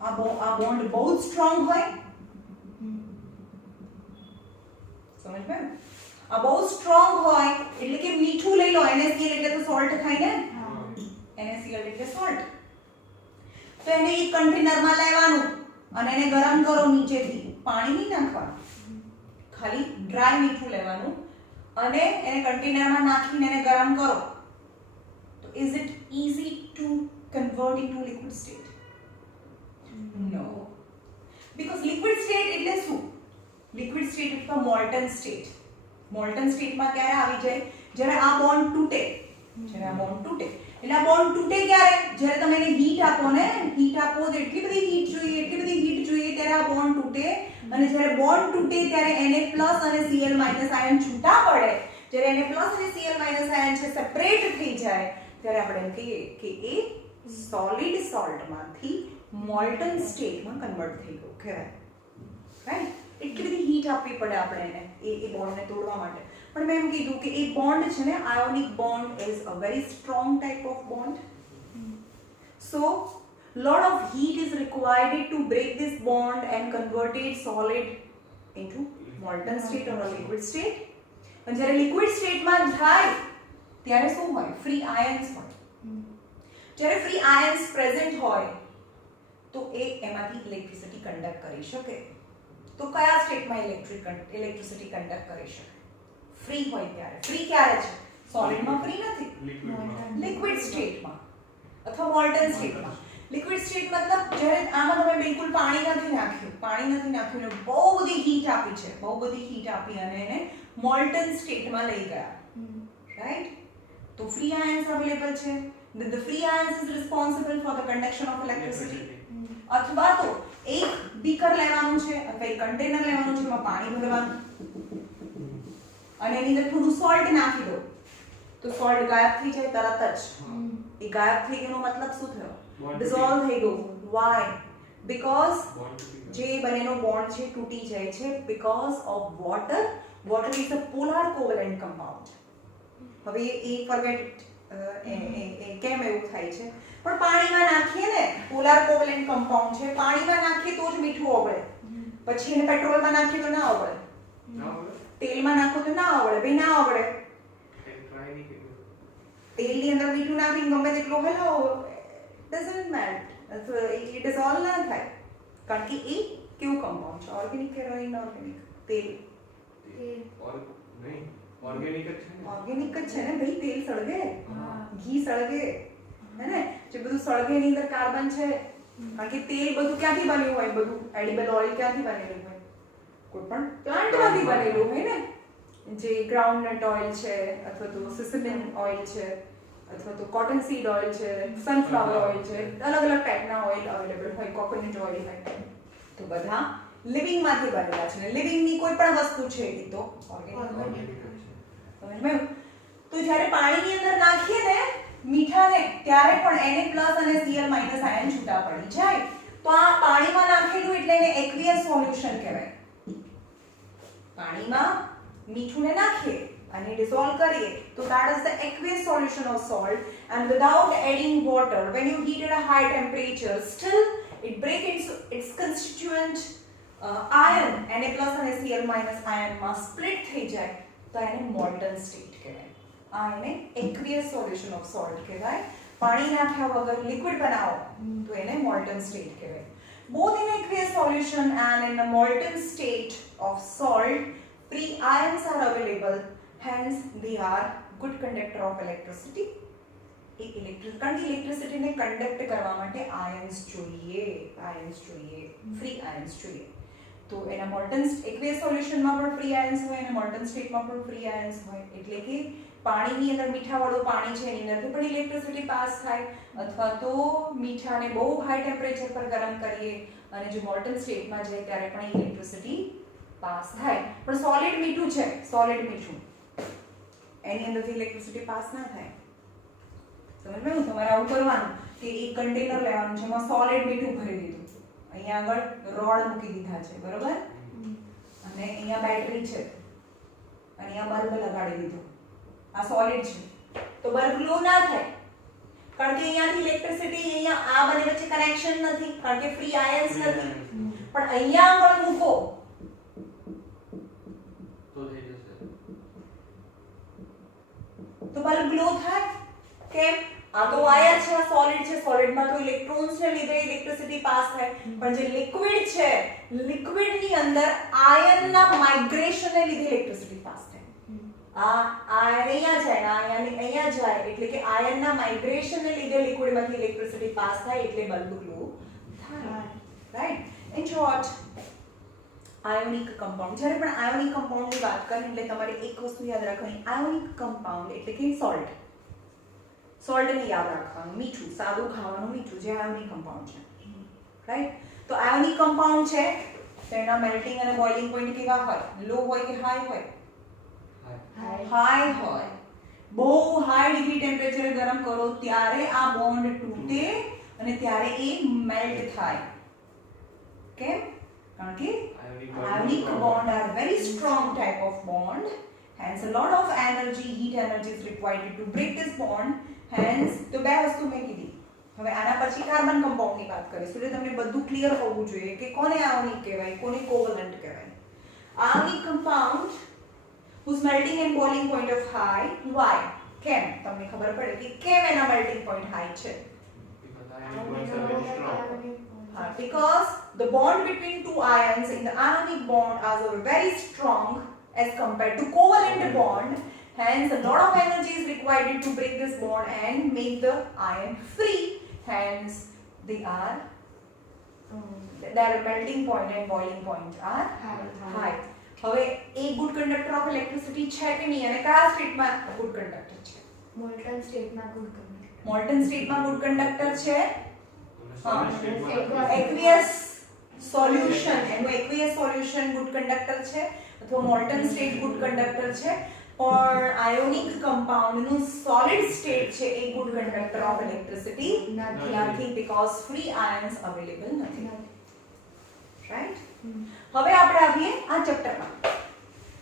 આ બોન્ડ બહુ જ સ્ટ્રોંગ હોય. સમજ પડી? આ બહુ સ્ટ્રોંગ હોય એટલે કે મીઠું લઈ લો, NaCl એટલે તો સોલ્ટ થાય ને, NaCl એટલે સોલ્ટ. તો એને એક કન્ટેનરમાં લેવાનું અને એને ગરમ કરો નીચેથી. પાણી નહીં નાખવાનું, ખાલી ડ્રાય મીઠું લેવાનું અને એને કન્ટેનરમાં નાખીને એને ગરમ કરો. તો is it easy to convert into liquid state? No. Because liquid state એટલે શું? લિક્વિડ સ્ટેટ એટલે મોલ્ટન સ્ટેટ. મોલ્ટન સ્ટેટમાં ક્યારે આવી જાય? જ્યારે આ બોન્ડ તૂટે. એટલે આ બોન્ડ તૂટે ક્યારે? જ્યારે તમે એને હીટ આપો ને, હીટ આપો તો એટલી બધી હીટ જોઈએ ત્યારે આ બોન્ડ તૂટે. અને જ્યારે બોન્ડ તૂટે ત્યારે Na+ અને Cl- આયન છૂટા પડે. જ્યારે Na+ અને Cl- આયન છે સેપરેટ થઈ જાય ત્યારે આપણે એમ કહીએ કે એ સોલિડ સોલ્ટમાંથી મોલ્ટન સ્ટેટમાં કન્વર્ટ થઈ ગયું કહેવાય, રાઈટ? એટલી બધી હીટ આપવી પડે આપણે એને એ બોન્ડને તોડવા માટે. પણ મેં એમ કીધું કે એ બોન્ડ છે ને, ionic bond is a very strong type of bond. So lot of heat is required to break this bond and convert it solid into molten state or a liquid state. અને જ્યારે liquid સ્ટેટમાં થાય ત્યારે શું હોય? Free ions હોય. જ્યારે free ions present હોય તો એ એમાંથી ઇલેક્ટ્રિસિટી કન્ડક્ટ કરી શકે. તો કયા સ્ટેટમાં ઇલેક્ટ્રિસિટી કન્ડક્ટ કરી શકે? ફ્રી હોય ત્યારે. ફ્રી ક્યારે છે? સોલિડમાં ફ્રી નથી, લિક્વિડ સ્ટેટમાં અથવા મોલ્ટન સ્ટેટમાં. લિક્વિડ સ્ટેટ મતલબ જ્યારે આમાં તમે બિલકુલ પાણી નથી નાખ્યું ને બહુ બધી હીટ આપી અને એને મોલ્ટન સ્ટેટમાં લઈ ગયા, રાઈટ? તો ફ્રી આયન્સ અવેલેબલ છે. The free ions is responsible for the conduction of electricity. અથવા તો એક બીકર લેવાનું છે અથવા એક કન્ટેનર લેવાનું છે, એમાં પાણી ભરવાનું અને એની અંદર થોડું સોલ્ટ નાખી દો તો સોલ્ટ ગાયબ થઈ જાય તરત જ. એ ગાયબ થઈ ગયાનો મતલબ શું થયો? ડિસોલ્વ થઈ ગયું. વાય? બીકોઝ જે બંનેનો બોન્ડ છે તૂટી જાય છે because of water. Water is a polar covalent compound. હવે એ ફોરગેટ કેમ એવું થાય છે? પણ પાણીમાં નાખીએ ને, પોલાર કોવેલેન્ટ કમ્પાઉન્ડ છે, પાણીમાં નાખીએ તો જ મીઠું ઓગળે. પછી એને પેટ્રોલમાં નાખીએ તો ના ઓગળે, તેલમાં નાખો તો ના ઓગળે. ભાઈ ના ઓગળે. તેલની અંદર મીઠું નાખીને ગમે તેટલો હલાવો, ડઝન્ટ મેટર, એ ડિસોલ્વ ના થાય. કારણ કે એ કેવું કમ્પાઉન્ડ છે? ઓર્ગેનિક કે ઇનઓર્ગેનિક? તેલ. और नहीं ऑर्गेनिक જ છે ને ઓર્ગેનિક જ છે ને ભાઈ, તેલ સળગે, હા. ઘી સળગે, હે ને, જે બધું સળગે એની અંદર કાર્બન છે, કારણ કે તેલ બધું ક્યાંથી બન્યું હોય, બધું એડિબલ ઓઇલ ક્યાંથી બનેલું હોય, કોઈ પણ પ્લાન્ટમાંથી બનેલું હોય ને, જે ગ્રાઉન્ડનટ ઓઇલ છે અથવા તો સિસલિન ઓઇલ છે અથવા તો કોટન સીડ ઓઇલ છે, સનફ્લાવર ઓઇલ છે, અલગ અલગ ટાઈપના ઓઇલ અવેલેબલ હોય, કોકોનટ ઓઇલ હોય, તો બધા લિવિંગ માંથી બનેલા છે ને લિવિંગ ની કોઈ પણ વસ્તુ છે એ તો ઓર્ગેનિક ઓર્ગેનિક જ છે સમજમાં? તો જ્યારે પાણીની અંદર નાખીએ ને મીઠાને ત્યારે પણ Na+ અને Cl- આયન છૂટા પડી જાય, તો આ પાણીમાં નાખેલું એટલે એને એક્વિયસ સોલ્યુશન કહેવાય. પાણીમાં મીઠુંને નાખીએ અને dissolve કરીએ તો that is the aqueous solution of salt, and without adding water, when you heat at a high temperature, still it breaks its constituent iron Na+ અને Cl- આયનમાં split થઈ જાય તો એને molten state કહેવાય. આ એને aqueous solution of salt કહેવાય. પાણી નાખ્યા વગર લિક્વિડ બનાવો તો એને molten state કહેવાય. Both in aqueous solution and in the molten state of salt, free ions are available, hence they are good conductor of electricity. કારણ કે ઇલેક્ટ્રિસિટીને કન્ડક્ટ કરવા માટે આયન્સ જોઈએ, ફ્રી આયન્સ જોઈએ. તો એના મોલ્ટન એક્વિયસ સોલ્યુશનમાં પણ ફ્રી આયન્સ હોય અને મોલ્ટન સ્ટેટમાં પણ ફ્રી આયન્સ હોય, એટલે કે પાણીની અંદર મીઠાવાળું પાણી છે એની અંદરથી પણ ઇલેક્ટ્રિસિટી પાસ થાય, અથવા તો મીઠાને બહુ હાઈ ટેમ્પરેચર પર ગરમ કરીએ અને જે મોલ્ટન સ્ટેટમાં જાય ત્યારે પણ ઇલેક્ટ્રિસિટી પાસ થાય. પણ સોલિડ મીઠું છે, સોલિડ મીઠું એની અંદરથી ઇલેક્ટ્રિસિટી પાસ ના થાય. સમજમાં? તમારે આવું કરવાનું કે એક કન્ટેનર લેવાનું છે, એમાં સોલિડ મીઠું ભરી દીધું, અહીંયા આગળ રોડ મૂકી દીધા છે, બરોબર, અને અહીંયા બેટરી છે અને અહીંયા બલ્બ લગાડી દીધો, આ સોલિડ છે, તો બલ્બ ગ્લો ના થાય, કારણ કે અહીંયાથી ઇલેક્ટ્રિસિટી, અહીંયા આ બંને વચ્ચે કનેક્શન નથી, કારણ કે ફ્રી આયન્સ નથી. પણ અહીંયા આગળ મૂકો તો થઈ જશે તો બલ્બ ગ્લો થાય. કેમ? આ તો વાયર છે, આ સોલિડ છે, સોલિડમાં તો ઇલેક્ટ્રોન્સને લીધે ઇલેક્ટ્રિસિટી પાસ થાય, પણ જે લિક્વિડ છે, લિક્વિડની અંદર આયનના માઇગ્રેશનને લીધે ઇલેક્ટ્રિસિટી પાસ થાય. આ અહીંયા જાય ને અહીંયા જાય, એટલે કે આયનના માઇગ્રેશનને લીધે લિક્વિડમાંથી ઇલેક્ટ્રિસિટી પાસ થાય, એટલે બલ્બ ગ્લો થાય. Right? In short, ionic compound, જ્યારે પણ આયોનિક કમ્પાઉન્ડની વાત કરીએ એટલે તમારે એક વસ્તુ યાદ રાખવાની, આયોનિક કમ્પાઉન્ડ એટલે કે સોલ્ટ, સોલ્ટને યાદ રાખવાનું, મીઠું, સાદું ખાવાનું મીઠું, જે આયોનિક કમ્પાઉન્ડ છે. રાઈટ? તો આયોનિક કમ્પાઉન્ડ છે તો એના મેલ્ટિંગ અને બોઇલિંગ પોઈન્ટ કેવા હોય? લો હોય કે હાઈ હોય? હાઈ હોય. બહુ હાઈ ડિગ્રી ટેમ્પરેચરે ગરમ કરો ત્યારે આ બોન્ડ તૂટે અને ત્યારે એ મેલ્ટ થાય. કેમ? કારણ કે ionic bond are very strong type of bond, hence a lot of energy, heat energy is required to break this bond. Hence તો બે વસ્તુ મેં કીધી. હવે આના પછી કાર્બન કમ્પાઉન્ડની વાત કરીશું, એટલે તમને બધું ક્લિયર હોવું જોઈએ કે કોને આયોનિક કહેવાય, કોને કોવેલન્ટ કહેવાય. Ionic compound whose melting and boiling point of high. Why? કેમ? તમને ખબર પડે કે કેમ એના melting point high છે? Because the bond between two ions in the ionic bond are very strong as compared to covalent bond. Hence, a lot of energy is required to break this bond and make the ion free. Hence, their melting point and boiling point are high. હવે એ good conductor of electricity છે કે નહીં, અને કયા સ્ટેટમાં good conductor છે? Moulton સ્ટેટમાં good conductor. Moulton સ્ટેટમાં ગુડ કંડક્ટર છે. એક્વિયસ સોલ્યુશન, એનું એક્વિયસ સોલ્યુશન ગુડ કંડક્ટર છે અથવા મોલ્ટન સ્ટેટ ગુડ કંડક્ટર છે, પણ આયોનિક કમ્પાઉન્ડનું સોલિડ સ્ટેટ છે એ ગુડ કંડક્ટર ઓફ ઇલેક્ટ્રિસિટી નથી, બીકોઝ ફ્રી આયન્સ અવેલેબલ નથી. રાઈટ? હવે આપણે આવીએ આ ચેપ્ટરમાં,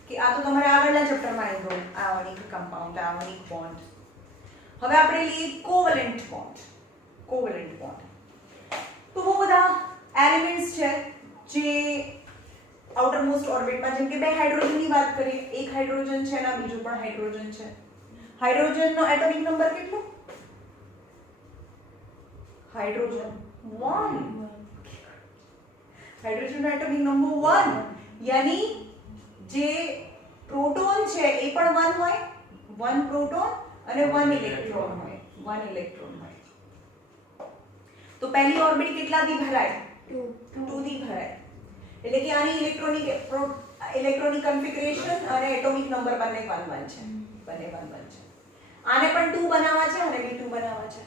કે આ તો તમારે આગળના ચેપ્ટરમાં આવ્યું આયોનિક કમ્પાઉન્ડ, આયોનિક બોન્ડ. હવે આપણે લઈએ કોવેલન્ટ બોન્ડ. કોવેલન્ટ બોન્ડ તો બહુ બધા એલિમેન્ટ્સ છે જે આઉટર મોસ્ટ ઓર્બિટમાં, જેમ કે બે હાઇડ્રોજનની વાત કરીએ, એક હાઇડ્રોજન છે અને બીજો પણ હાઇડ્રોજન છે. હાઇડ્રોજનનો એટોમિક નંબર કેટલો? હાઇડ્રોજન 1. હાઇડ્રોજનનો એટોમિક નંબર 1, યાની જે પ્રોટોન છે એ પણ 1 હોય, 1 પ્રોટોન અને 1 ઇલેક્ટ્રોન હોય, 1 ઇલેક્ટ્રોન હોય. તો પહેલી ઓર્બિટ કેટલાથી ભરાય? 2 થી ભરાય. એટલે કે આની ઇલેક્ટ્રોનિક કન્ફિગરેશન અને એટોમિક નંબર બંને 1 1 છે, બંને 1 1 છે. આને પણ 2 બનાવવા છે અને બી 2 બનાવવા છે,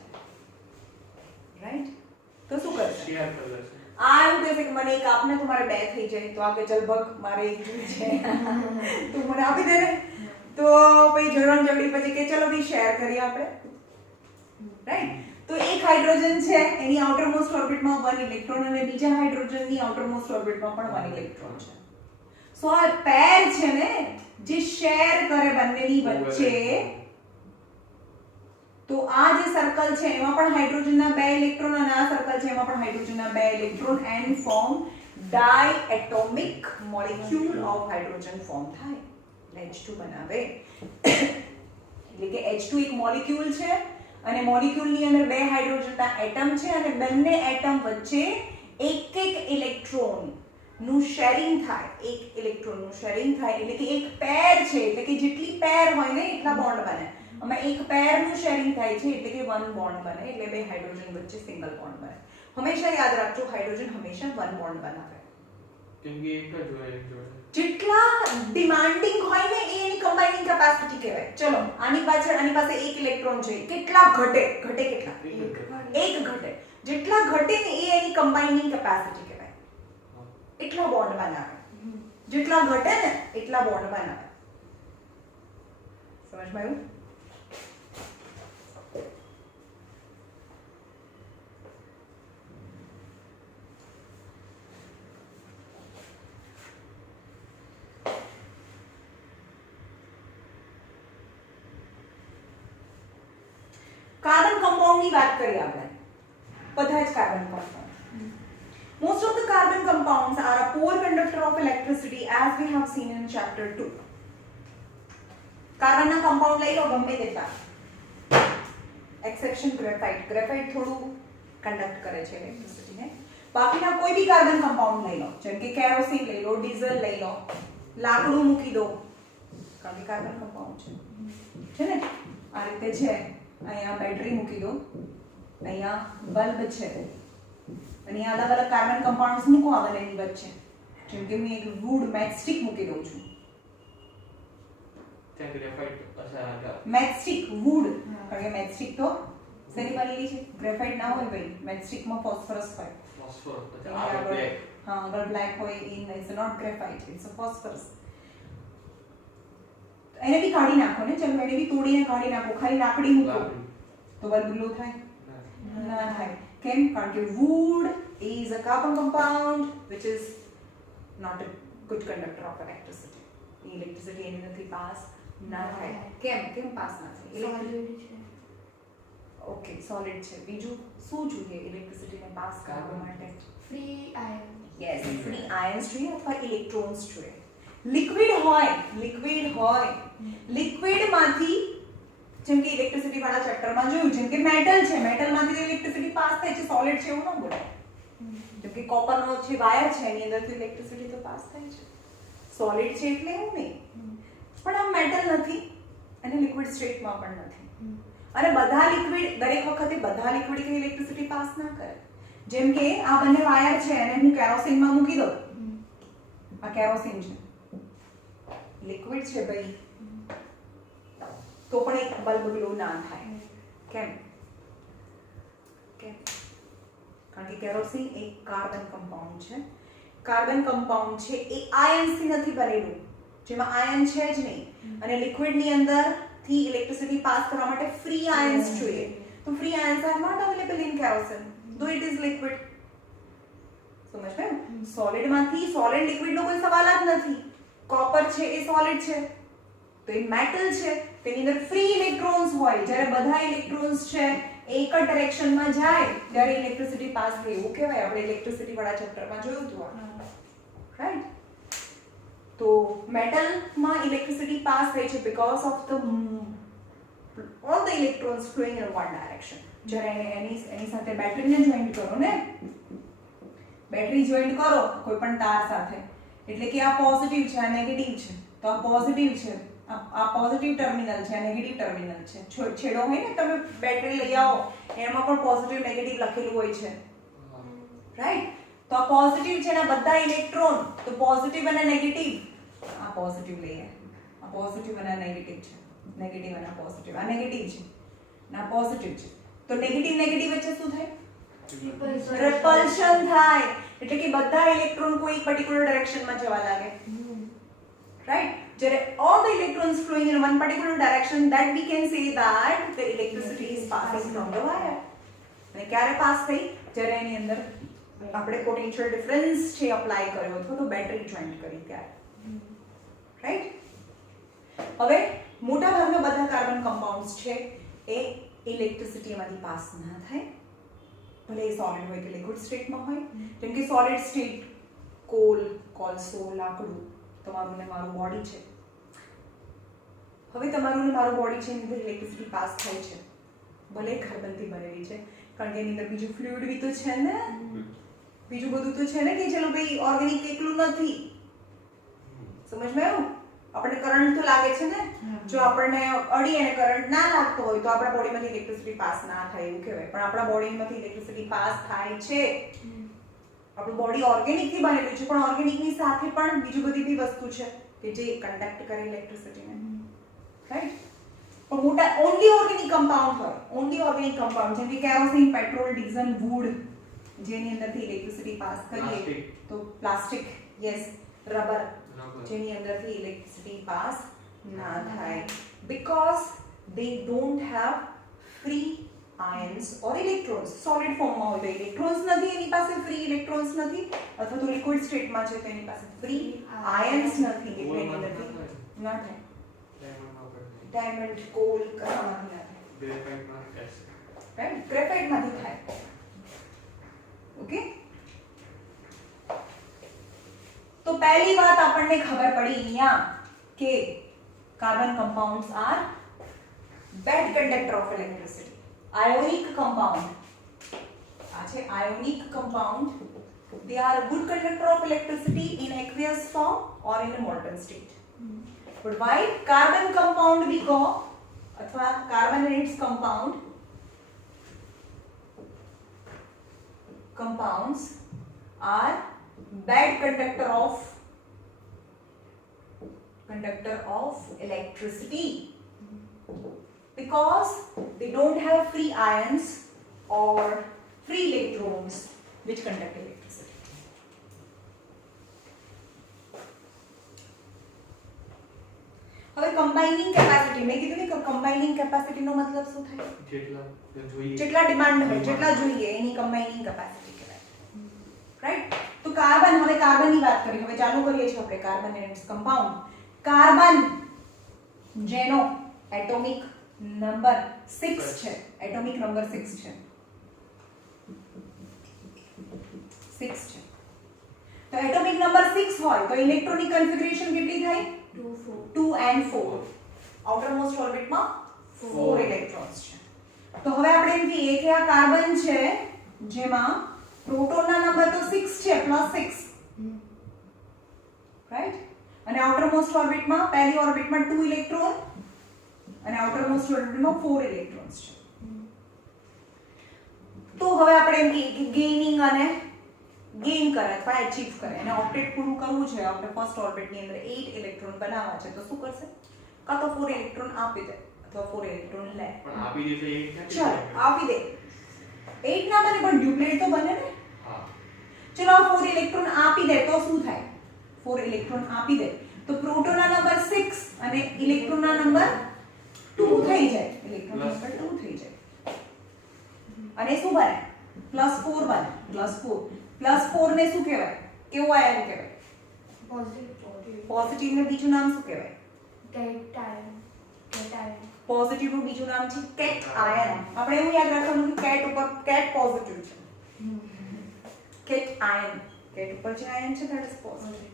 રાઈટ? તો શું કરશે? શેર કરે છે. આ એવું કહેશે કે મને એક આપને તો મારે 2 થઈ જાય, તો આ કે ચલ ભગ મારે એક જોઈએ છે તું મને આપી દે ને. તો પછી ઝઘડણ ઝઘડી પછી કે ચલો ભી શેર કરીએ આપણે, રાઈટ? તો એક હાઇડ્રોજન છે એની આઉટર મોસ્ટ ઓર્બિટમાં 1 ઇલેક્ટ્રોન અને બીજા હાઇડ્રોજનની આઉટર મોસ્ટ ઓર્બિટમાં પણ 1 ઇલેક્ટ્રોન છે. સો આ પેર છે ને જે શેર કરે બંનેની વચ્ચે. તો આ જે સર્કલ છે એમાં પણ હાઇડ્રોજનના 2 ઇલેક્ટ્રોન અને આ સર્કલ છે એમાં પણ હાઇડ્રોજનના 2 electron and form diatomic molecule of hydrogen form થાય, H2 બનાવે. એટલે કે H2 એક મોલેક્યુલ છે અને મોલેક્યુલની અંદર 2 હાઇડ્રોજનના એટમ છે અને બંને એટમ વચ્ચે એક ઇલેક્ટ્રોન નું શેરિંગ થાય, એક ઇલેક્ટ્રોન નું શેરિંગ થાય. એટલે કે એક પેર છે, એટલે કે જેટલી પેર હોય ને એટલા બોન્ડ બને. આમાં એક પેર નું શેરિંગ થાય છે એટલે કે 1 બોન્ડ બને, એટલે 2 હાઇડ્રોજન વચ્ચે સિંગલ બોન્ડ બને. હંમેશા યાદ રાખજો હાઇડ્રોજન હંમેશા 1 બોન્ડ બનાવે, કેમ કે એક જ હોય એક જોડે. જેટલા ડિમાન્ડિંગ હોય ને એ એની કમ્બાઇનિંગ કેપેસિટી કહેવાય. ચલો આની પાછળ આની પાસે 1 ઇલેક્ટ્રોન છે, કેટલા ઘટે? ઘટે કેટલા? એક ઘટે. જેટલા ઘટે ને એ એની કમ્બાઇનિંગ કેપેસિટી કહેવાય. એટલા બોન્ડ બનાવે. જેટલા ઘટે ને એટલા બોન્ડ બનાવે. સમજમાં આવ્યું? કાર્બન કમ્પાઉન્ડ ની વાત કરીએ આપણે. બધા જ carbon compound. Most of the carbon compounds are a poor conductor of electricity as we have seen in chapter 2. કાર્બનના compound લઈ લો ગમે તેટલા. Exception graphite. ગ્રેફાઇટ થોડું કન્ડક્ટ કરે છે ઇલેક્ટ્રિસિટીને. બાકીના કોઈ બી કાર્બન કમ્પાઉન્ડ લઈ લો, જેમ કે કેરોસીન લઈ લો, ડીઝલ લઈ લો, લાકડું મૂકી દો, કારણ કે કાર્બન કમ્પાઉન્ડ છે ને. આ રીતે છે. અહીંયા બેટરી મૂકી દો, અહીંયા બલ્બ છે, અને અલગ અલગ કાર્બન કમ્પાઉન્ડ્સ મૂકો આ બંનેની વચ્ચે. જેમ કે હું એક વુડ મેચસ્ટિક મૂકી દઉં છું. ત્યાં ગ્રેફાઇટ અસર મેચસ્ટિક વુડ, કારણ કે મેચસ્ટિક તો શેની બનેલી છે? ગ્રેફાઇટ ના હોય ભાઈ, મેચસ્ટિકમાં ફોસ્ફરસ હોય. ફોસ્ફોર હા, આગળ બ્લેક હોય. It's not graphite, it's a phosphorus. એને બી કાઢી નાખો ને, ચલો એને બી તોડીને કાઢી નાખો, ખાલી લાકડી મૂકો તો બલ્બ ગ્લો થાય? ના થાય. કેમ? કારણ કે wood is a carbon compound which is not a good conductor of electricity. Electricity એની નથી પાસ ના થાય. કેમ પાસ ના થાય? ઓકે, સોલિડ છે. બીજું શું જોઈએ ઇલેક્ટ્રિસિટીને પાસ કરવા માટે? Free ion. Yes, free ions જોઈએ અથવા ઇલેક્ટ્રોન્સ જોઈએ. લિક્વિડ હોય, લિક્વિડમાંથી જેમ કે ઇલેક્ટ્રિસિટી વાળા ચેપ્ટરમાં જોયું, જેમ કે મેટલ છે, મેટલમાંથી તો ઇલેક્ટ્રિસિટી પાસ થાય છે. સોલિડ છે એવું ન બોલાય. જેમ કે કોપરનો છે વાયર છે એની અંદરથી ઇલેક્ટ્રિસિટી તો પાસ થાય છે. સોલિડ છે એટલે એવું નહીં. પણ આ મેટલ નથી અને લિક્વિડ સ્ટેટમાં પણ નથી. અને બધા લિક્વિડ દરેક વખતે બધા લિક્વિડ કે ઇલેક્ટ્રિસિટી પાસ ના કરે. જેમ કે આ બંને વાયર છે અને હું કેરોસીનમાં મૂકી દઉં. આ કેરોસીન છે, લિક્વિડ છે ભાઈ, તો પણ એક બલ્બ ગ્લો ના થાય. કેમ? કારણ કે કેરોસીન એક કાર્બન કમ્પાઉન્ડ છે. કાર્બન કમ્પાઉન્ડ છે એ આયન્સથી નથી બનેલું, જેમાં આયન છે જ નહીં. અને લિક્વિડની અંદરથી ઇલેક્ટ્રિસિટી પાસ કરવા માટે ફ્રી આયન્સ જોઈએ. તો free ions are not available in kerosene though it is liquid. સમજ્યું? સોલિડમાંથી સોલિડ લિક્વિડનો કોઈ સવાલ જ નથી. કોપર છે એ સોલિડ છે, તો એ મેટલ છે, તેની અંદર ફ્રી ઇલેક્ટ્રોન્સ હોય. જ્યારે બધા ઇલેક્ટ્રોન્સ છે એક જ ડાયરેક્શનમાં જાય ત્યારે ઇલેક્ટ્રિસિટી પાસ થાય એવું કહેવાય. આપણે ઇલેક્ટ્રિસિટી વાળા ચેપ્ટરમાં જોયું હતું, રાઈટ? તો મેટલમાં ઇલેક્ટ્રિસિટી પાસ થાય છે because of the all the electrons flowing in one direction. જ્યારે એની સાથે બેટરીને જોઈન્ટ કરો ને, બેટરી જોઈન્ટ કરો કોઈ પણ તાર સાથે, એટલે કે આ પોઝિટિવ છે આ નેગેટિવ છે, તો આ પોઝિટિવ છે, આ પોઝિટિવ ટર્મિનલ છે, આ નેગેટિવ ટર્મિનલ છે. છેડો હોય ને, તમે બેટરી લઈ આવો એમાં પણ પોઝિટિવ નેગેટિવ લખેલું હોય છે, રાઈટ? તો આ પોઝિટિવ છે ને બધા ઇલેક્ટ્રોન, તો પોઝિટિવ અને નેગેટિવ, આ પોઝિટિવ લઈએ, આ પોઝિટિવ અને નેગેટિવ છે, નેગેટિવ અને પોઝિટિવ, આ નેગેટિવ છે ના પોઝિટિવ છે, તો નેગેટિવ નેગેટિવ વચ્ચે શું થાય? રિપલ્શન થાય, એટલે કે બધા ઇલેક્ટ્રોન કોઈ પર્ટિક્યુલર ડાયરેક્શનમાં જવા લાગે, રાઈટ? જ્યારે all the electrons flowing in one particular direction, that we can say that the electricity is passing from the wire. અને ક્યારે પાસ થઈ? જ્યારે એની અંદર આપણે પોટેન્શિયલ ડિફરન્સ છે અપ્લાય કર્યો અથવા તો બેટરી જોઈન્ટ કરી ત્યારે, રાઈટ? હવે મોટા ભાગના બધા કાર્બન કમ્પાઉન્ડ્સ છે એ ઇલેક્ટ્રિસિટી માંથી પાસ ના થાય, ભલે એ સોલિડ હોય કે લિક્વિડ સ્ટેટમાં હોય. જેમ કે સોલિડ સ્ટેટ, કોલ, કોલસો, લાકડું, તમારું ને મારું બોડી છે. હવે તમારું ને મારું બોડી છે એની અંદર ઇલેક્ટ્રિસિટી પાસ થાય છે, ભલે કાર્બનથી બનેલી છે, કારણ કે એની અંદર બીજું ફ્લુઇડ બી તો છે ને, બીજું બધું તો છે ને, કે ચલો ભાઈ ઓર્ગેનિક એકલું નથી. સમજમાં આવ્યું? આપણે કરંટ તો લાગે છે ને, જો આપણને અડી અને કરંટ ના લાગતો હોય તો આપણા બોડીમાંથી ઇલેક્ટ્રિસિટી પાસ ના થાય એવું કહેવાય, પણ આપણા બોડીમાંથી ઇલેક્ટ્રિસિટી પાસ થાય છે. આપણું બોડી ઓર્ગેનિક થી બનેલું છે, પણ ઓર્ગેનિક ની સાથે પણ બીજી બધી બી વસ્તુ છે કે જે કન્ડક્ટ કરે ઇલેક્ટ્રિસિટીને, રાઈટ? પણ મોટા ઓન્લી ઓર્ગેનિક કમ્પાઉન્ડ હોય, ઓન્લી ઓર્ગેનિક કમ્પાઉન્ડ જેમ કે કેરોસીન, પેટ્રોલ, ડીઝલ, વુડ, જેની અંદરથી ઇલેક્ટ્રિસિટી પાસ કરીએ તો પ્લાસ્ટિક, યસ, રબર, જેની અંદરથી ઇલેક્ટ્રિસિટી પાસ ના થાય, because they don't have free ions or electrons. Solid ફોર્મમાં હોય તો ઇલેક્ટ્રોન્સ નથી, એની પાસે ફ્રી ઇલેક્ટ્રોન્સ નથી, અથવા તો લિક્વિડ સ્ટેટમાં છે તો એની પાસે ફ્રી આયન્સ નથી, એટલે એની અંદરથી ના થાય. ડાયમંડ, કોલ, કરામાંથી ના થાય, રાઈટ? ગ્રેફાઇટમાંથી થાય. ઓકે, તો પહેલી વાત આપણને ખબર પડી અહીંયા કે carbon compounds are bad conductor of electricity. Ionic compound, આ છે ionic compound, they are a good conductor of electricity in aqueous form or in a molten state. But why carbon compound we go अथवा carbon and its compounds are bad conductor of electricity, because they don't have free ions or free electrons which conduct electricity. હવે કમ્બાઇનિંગ capacity, મેં કીધું ને કે કમ્બાઇનિંગ capacity નો મતલબ શું થાય? જેટલા ડિમાન્ડ હોય, જેટલા જોઈએ એની કમ્બાઇનિંગ કેપેસિટી કહેવાય, રાઈટ? તો કાર્બન, હવે કાર્બનની વાત કરીએ, હવે ચાલુ કરીએ છીએ આપણે carbon and its compound. Carbon જેનો એટોમિક નંબર 6 છે, એટોમિક નંબર 6 છે, 6 છે, તો એટોમિક નંબર 6 હોય તો ઇલેક્ટ્રોનિક કન્ફિગરેશન કેટલી થાય? 2 and 4. આઉટરમોસ્ટ ઓર્બિટમાં 4 ઇલેક્ટ્રોન્સ છે. તો હવે આપણે એમ કહીએ કે આ કાર્બન છે જેમાં પ્રોટોનના નંબર તો 6 છે, +6, રાઈટ? અને આઉટરમોસ્ટ ઓર્બિટમાં, પહેલી ઓર્બિટમાં 2 ઇલેક્ટ્રોન અને આઉટરમોસ્ટ ઓર્બિટમાં 4 ઇલેક્ટ્રોન્સ છે. તો હવે આપણે એમ કહીએ કે ગેઇનિંગ અને ગેઇન કરે અથવા અચીવ કરે અને ઓક્ટેટ પૂરું કરવું છે, આપણે ફર્સ્ટ ઓર્બિટની અંદર 8 ઇલેક્ટ્રોન બનાવવા છે, તો શું કરશે? કાં તો 4 ઇલેક્ટ્રોન આપી દે અથવા 4 ઇલેક્ટ્રોન લે. પણ આપી દે તો 8 નથી, ચાલ આપી દે, 8 ના બને પણ ડ્યુપ્લેટ તો બને ને. હા, ચલો આ 4 ઇલેક્ટ્રોન આપી દે તો શું થાય? 4 ઇલેક્ટ્રોન આપી દે તો પ્રોટોનના નંબર 6 અને ઇલેક્ટ્રોનના નંબર 2 થઈ જાય, ઇલેક્ટ્રોન નંબર 2 થઈ જાય, અને શું બને? +4 બને, +4 ને શું કહેવાય? કેવો આયન કહેવાય? પોઝિટિવ ને બીજું નામ શું કહેવાય? પોઝિટિવ નું બીજું નામ છે કેટ આયન. આપણે એવું યાદ રાખવાનું કે કેટ ઉપર કેટ પોઝિટિવ છે, કેટ આયન, કેટ ઉપર જે આયન છે that is positive.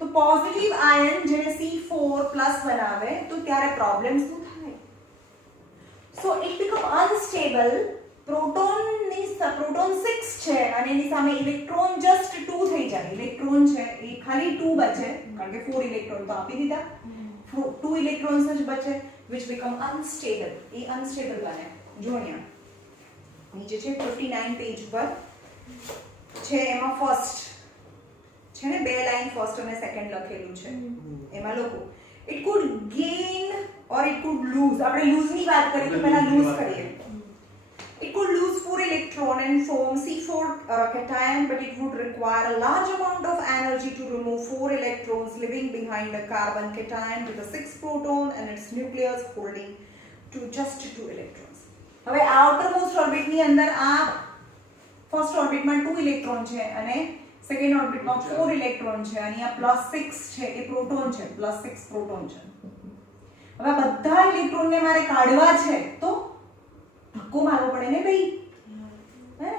તો પોઝિટિવ આયન જેને C4+ બનાવે તો ત્યારે પ્રોબ્લેમ શું થાય? So it become unstable proton 6 છે અને એની સામે ઇલેક્ટ્રોન જસ્ટ 2 થઈ જાય. ઇલેક્ટ્રોન છે એ ખાલી 2 બચે કારણ કે 4 ઇલેક્ટ્રોન તો આપી દીધા. 2 ઇલેક્ટ્રોન્સ જ બચે which become unstable. A unstable બને. જો અહીંયા નીચે છે 59 પેજ પર છે એમાં ફર્સ્ટ છે ને બે લાઈન ફર્સ્ટ અને સેકન્ડ લખેલું છે. એમાં લખો it could gain or it could lose. આપણે લૂઝ ની વાત કરી તો પહેલા લૂઝ કરીએ. It could lose 4 electron and form C4 cation, but it would require a large amount of energy to remove 4 electrons, leaving behind a carbon cation with a 6 proton and its nucleus holding to just 2 electrons. હવે outermost orbit ની અંદર આ first orbit માં 2 electron છે અને second orbit માં 4 electron છે અને આ +6 છે એ પ્રોટોન છે. +6 પ્રોટોન છે. હવે બધા ઇલેક્ટ્રોન ને મારે કાઢવા છે તો ધક્કો મારવો પડે ને ભાઈ. હે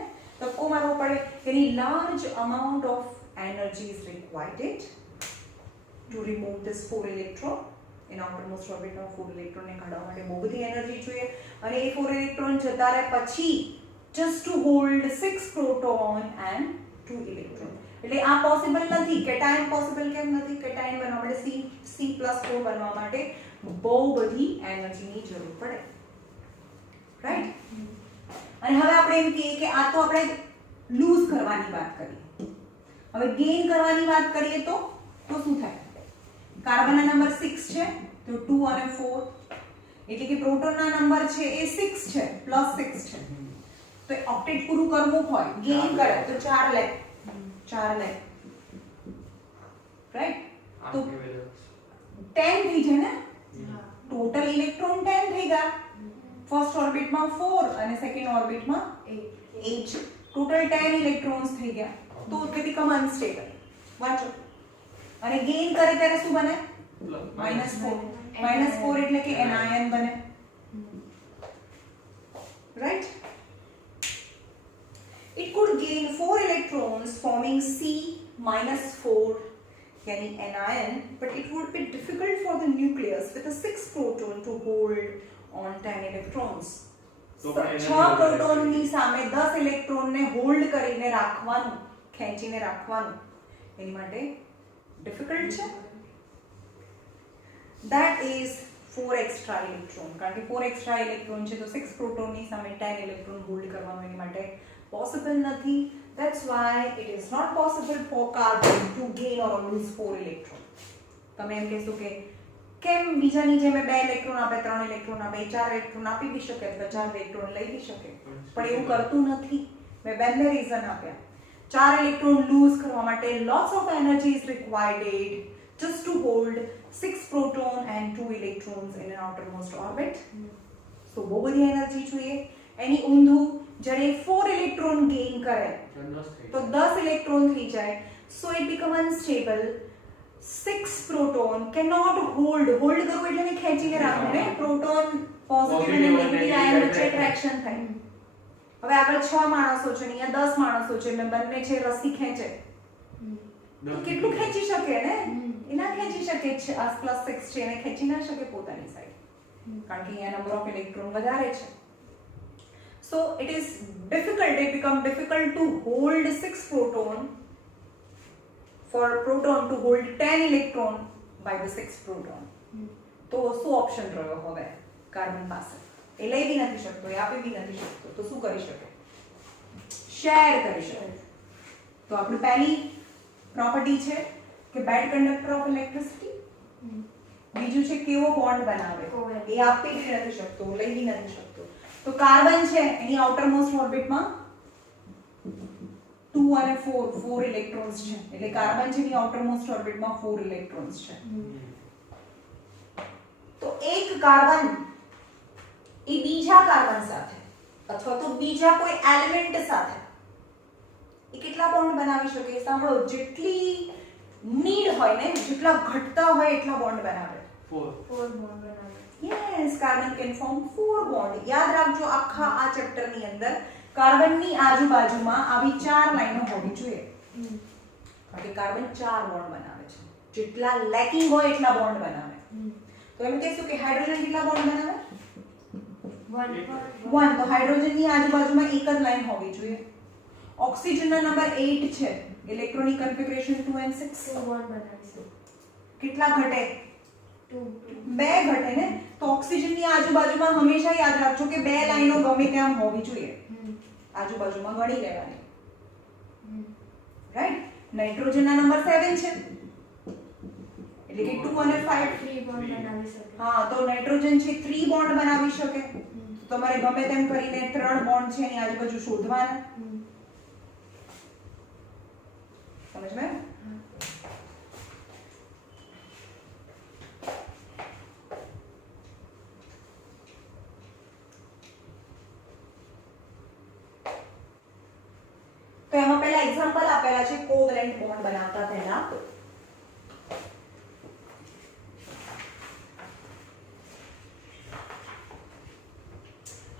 ધક્કો મારવો પડે. એની large amount of energy is required to remove this 4 electron. એના આઉટરમોસ્ટ ઓર્બિટમાં 4 ઇલેક્ટ્રોન ને કાઢવા માટે બહુ બધી એનર્જી જોઈએ અને એ 4 ઇલેક્ટ્રોન જતા રહે પછી just to hold 6 proton and 2 electron. એટલે આ પોસિબલ નથી. કેટાયન પોસિબલ કેમ નથી? કેટાયન બનવા માટે C+4 બનવા માટે બહુ બધી એનર્જીની જરૂર પડે. રાઈટ? અને હવે આપણે એમ કહીએ કે આ તો આપણે લૂઝ કરવાની વાત કરીએ. હવે ગેઇન કરવાની વાત કરીએ તો શું થાય? કાર્બનના નંબર 6 છે તો 2 અને 4 એટલે કે પ્રોટોનના નંબર છે એ 6 છે +6 છે. તો ઓક્ટેટ પૂરું કરવું હોય ગેઇન કરે તો 4 લે. રાઈટ? તો 10 થઈ જાય ને. ટોટલ ઇલેક્ટ્રોન 10 થઈ ગયા. ફર્સ્ટ ઓર્બિટમાં 4 અને સેકન્ડ ઓર્બિટમાં 8. ટોટલ 10 ઇલેક્ટ્રોન્સ થઈ ગયા. તો તે બીકમ અનસ્ટેબલ. વાંચો. અને ગેઇન કરે ત્યારે શું બને? -4. -4 એટલે કે એનાયન બને. Right? It could gain 4 electrons forming C-4 yani anion, but it would be difficult for the nucleus with a 6 proton to hold on 10 electrons. તો 6 પ્રોટોન ની સામે 10 ઇલેક્ટ્રોન ને હોલ્ડ કરીને રાખવાનું, ખેંચીને રાખવાનું એની માટે ડિફિકલ્ટ છે. That is 4 extra electron. કારણ કે 4 extra electron છે તો 6 પ્રોટોન ની સામે 10 ઇલેક્ટ્રોન હોલ્ડ કરવાનું એની માટે possible નથી. That's why it is not possible for carbon to gain or lose 4 electron. તમે એમ કહેશો કે કેમ બીજાની જેમ 2 ઇલેક્ટ્રોન આપે 3 ઇલેક્ટ્રોન આપે 4 ઇલેક્ટ્રોન આપી બી શકે અથવા 4 ઇલેક્ટ્રોન લઈ બી શકે પણ એવું કરતું નથી. મેં બંને રીઝન આપ્યા. 4 ઇલેક્ટ્રોન લૂઝ કરવા માટે lots of energy is required just to hold 6 proton and 2 electrons in an outermost orbit. So બહુ બધી એનર્જી જોઈએ. એની ઊંધું જ્યારે 4 ઇલેક્ટ્રોન ગેઇન કરે તો 10 ઇલેક્ટ્રોન થઈ જાય. So it become unstable. 6 proton cannot hold કરવું એટલે ને ખેંચીને રાખવું ને. પ્રોટોન પોઝિટિવ અને નેગેટિવ આયન વચ્ચે એટ્રેક્શન થાય. હવે આગળ 6 માણસો છે અહીંયા 10 માણસો છે મેં બંને છે રસી ખેંચે તો કેટલું ખેંચી શકે ને? એના ખેંચી શકે છે. આ +6 છે એને ખેંચી ના શકે પોતાની સાઈડ કારણ કે અહીંયા નંબર ઓફ ઇલેક્ટ્રોન વધારે છે. So it is difficult, it become difficult to hold 6 proton for proton to hold 10 electron by the 6 proton. તો શું ઓપ્શન રહ્યો હવે કાર્બન પાસે? એ લઈ બી નથી શકતો, એ આપી બી નથી શકતો તો શું કરી શકે? શેર કરી શકે. તો આપણી પહેલી પ્રોપર્ટી છે કે બેડ કંડક્ટર ઓફ ઇલેક્ટ્રિસિટી. બીજું છે કેવો બોન્ડ બનાવે. એ આપી બી નથી શકતો, લઈ બી નથી શકતો. તો કાર્બન છે એની આઉટરમોસ્ટ ઓર્બિટમાં 2 અને 4 ઇલેક્ટ્રોન્સ છે એટલે કાર્બન છે એની આઉટરમોસ્ટ ઓર્બિટમાં 4 ઇલેક્ટ્રોન્સ છે. તો એક કાર્બન એ બીજા કાર્બન સાથે અથવા તો બીજા કોઈ એલિમેન્ટ સાથે એ કેટલા બોન્ડ બનાવી શકે? સાંભળો, જેટલી નીડ હોય ને જેટલા ઘટતા હોય એટલા બોન્ડ બનાવે. 4 બોન્ડ બનાવે. Yes, carbon can form 4 bond. યાદ રાખજો આખા આ ચેપ્ટર ની અંદર કાર્બનની આજુબાજુમાં આવી 4 લાઈનો હોવી જોઈએ. કારણ કે કાર્બન 4 બોન્ડ બનાવે છે. જેટલા લેકિંગ હોય એટલા બોન્ડ બનાવે. તો એમ કહીશું કે હાઇડ્રોજન કેટલા બોન્ડ બનાવે? 1 1 તો હાઇડ્રોજનની આજુબાજુમાં એક જ લાઈન હોવી જોઈએ. ઓક્સિજનના નંબર 8 છે, ઇલેક્ટ્રોનિક કન્ફિગરેશન 2 and 6. 2 બોન્ડ બનાવીશું. કેટલા ઘટે? 2 બે ઘટે ને. તો ઓક્સિજનની આજુબાજુમાં હંમેશા યાદ રાખજો કે બે લાઈનો ગમે ત્યાં હોવી જોઈએ, આજુબાજુમાં ગણી લેવાની. રાઈટ. નાઇટ્રોજનના નંબર 7 છે, એટલે કે 2 અને 5. 3 બોન્ડ બનાવી શકે. હા, તો નાઇટ્રોજન છે 3 બોન્ડ બનાવી શકે. તો તમારે ગમે તેમ કરીને 3 બોન્ડ છે એની આજુબાજુ શોધવાના. સમજ માં? તો એમાં પહેલા એક્ઝામ્પલ આપેલા છે કોવેલેન્ટ બોન્ડ બનાવતા પહેલા.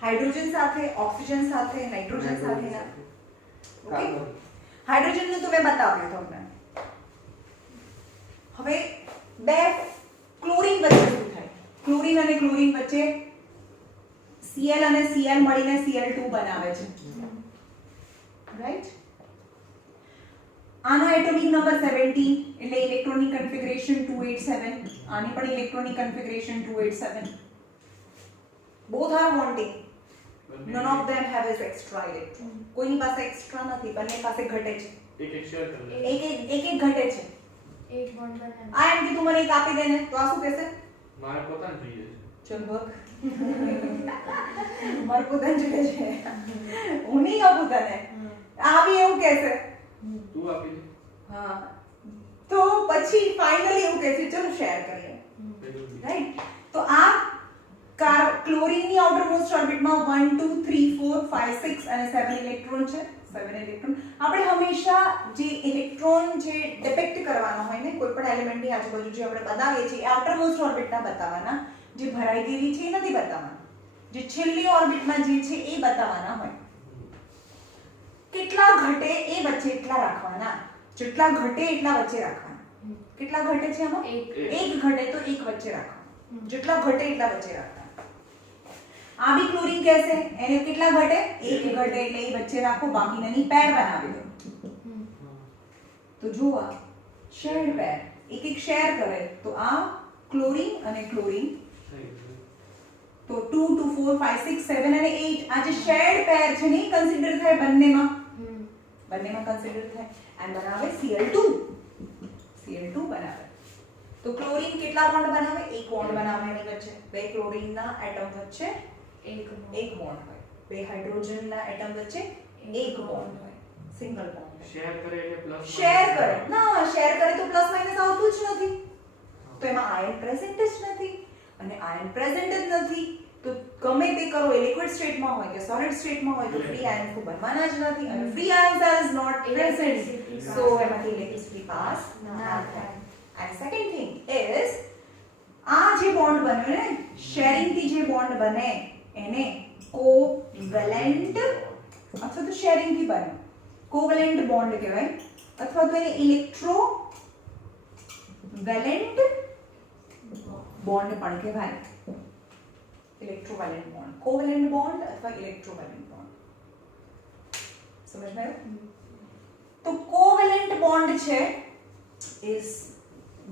હાઇડ્રોજન સાથે, ઓક્સિજન સાથે, નાઇટ્રોજન સાથેના. ઓકે, હાઇડ્રોજન નું તો મેં બતાવ્યું તમને. હવે બે ક્લોરીન વચ્ચે શું થાય? ક્લોરીન અને ક્લોરીન વચ્ચે Cl અને Cl મળીને Cl2 બનાવે છે. રાઈટ. આનો એટોમિક નંબર 17 એટલે ઇલેક્ટ્રોનિક કન્ફિગરેશન 287. આની પણ electronic configuration 287. both are wanting, none of them have is extra electron. કોઈની પાસે એક્સ્ટ્રા નથી, બંને પાસે ઘટે છે. એક શેર કરી લે. એક ઘટે છે. એક બોન્ડ બનાવી. આ એમ કે તું મને એક આપી દે ને, તો આ શું કહેશે? મારે પોતાને જોઈએ છે. ચલ ભગ. મારે પોતાને જોઈએ છે, હું નહીં આપું તને. આ બી એવું કહેશે. તું આપી દે. હા, તો પછી ફાઇનલી એવું કહેશે ચલો શેર કરીએ. રાઈટ. તો આ ક્લોરીનની આઉટરમોસ્ટ ઓર્બિટમાં 1 2 3 4 5 6 અને 7 ઇલેક્ટ્રોન છે. 7 ઇલેક્ટ્રોન. આપણે હંમેશા જે ઇલેક્ટ્રોન જે ડિપિક્ટ કરવાનો હોય ને કોઈ પણ એલિમેન્ટની આજુબાજુ જે આપણે બતાવીએ છીએ એ આઉટરમોસ્ટ ઓર્બિટના બતાવવાના. જે ભરાઈ ગયેલી છે એ નથી બતાવવાના. જે છેલ્લી ઓર્બિટમાં જે છે એ બતાવવાના હોય. કેટલા ઘટે એ વચ્ચે એટલા રાખવાના, જેટલા ઘટે એટલા વચ્ચે રાખવાના. કેટલા ઘટે છે આમાં? એક ઘટે તો એક વચ્ચે રાખવાના, જેટલા ઘટે એટલા વચ્ચે રાખવાના. આ બી ક્લોરીન કહેશે, એને કેટલા ઘટે? એક ઘટે એટલે એ વચ્ચે રાખો, બાકીનાની પેર બનાવી દો. તો જુઓ શેર્ડ પેર, એક એક શેર કરે તો આ ક્લોરીન અને ક્લોરીન. તો 2 2 4 5 6 7 અને 8 આ જે શેર્ડ પેર છે ને કન્સિડર થાય બંનેમાં કન્સિડર થાય અને બનાવે Cl2 બનાવે. તો ક્લોરીન કેટલા બોન્ડ બનાવે? એક બોન્ડ બનાવે એની વચ્ચે. બે ક્લોરીનના એટમ વચ્ચે એક બોન્ડ હોય. બે હાઇડ્રોજનના એટમ વચ્ચે એક બોન્ડ હોય, સિંગલ બોન્ડ. શેર કરે એટલે પ્લસ શેર કરે ના, શેર કરે તો પ્લસ માઈનસ આવતું જ નથી. તો એમાં આયન પ્રેઝન્ટ જ નથી, અને આયન પ્રેઝન્ટ જ નથી તો ગમે તે કરો, એ લિક્વિડ સ્ટેટમાં હોય કે સોલિડ સ્ટેટમાં હોય તો ફ્રી આયન્સ તો બનવાના જ નથી, અને free ions are not present, so એમાંથી ઇલેક્ટ્રિસિટી પાસ ના થાય. એન્ડ સેકન્ડ થિંગ ઇઝ આ જે બોન્ડ બન્યો ને, શેરિંગ થી જે બોન્ડ બને એને કોવેલેન્ટ અથવા તો શેરિંગ થી બને કોવેલેન્ટ બોન્ડ કહેવાય, અથવા તો એને ઇલેક્ટ્રોવેલેન્ટ બોન્ડ પણ કહેવાય. ઇલેક્ટ્રોવેલેન્ટ બોન્ડ, કોવેલેન્ટ બોન્ડ અથવા ઇલેક્ટ્રોવેલેન્ટ બોન્ડ. સમજ માં? તો કોવેલેન્ટ બોન્ડ છે is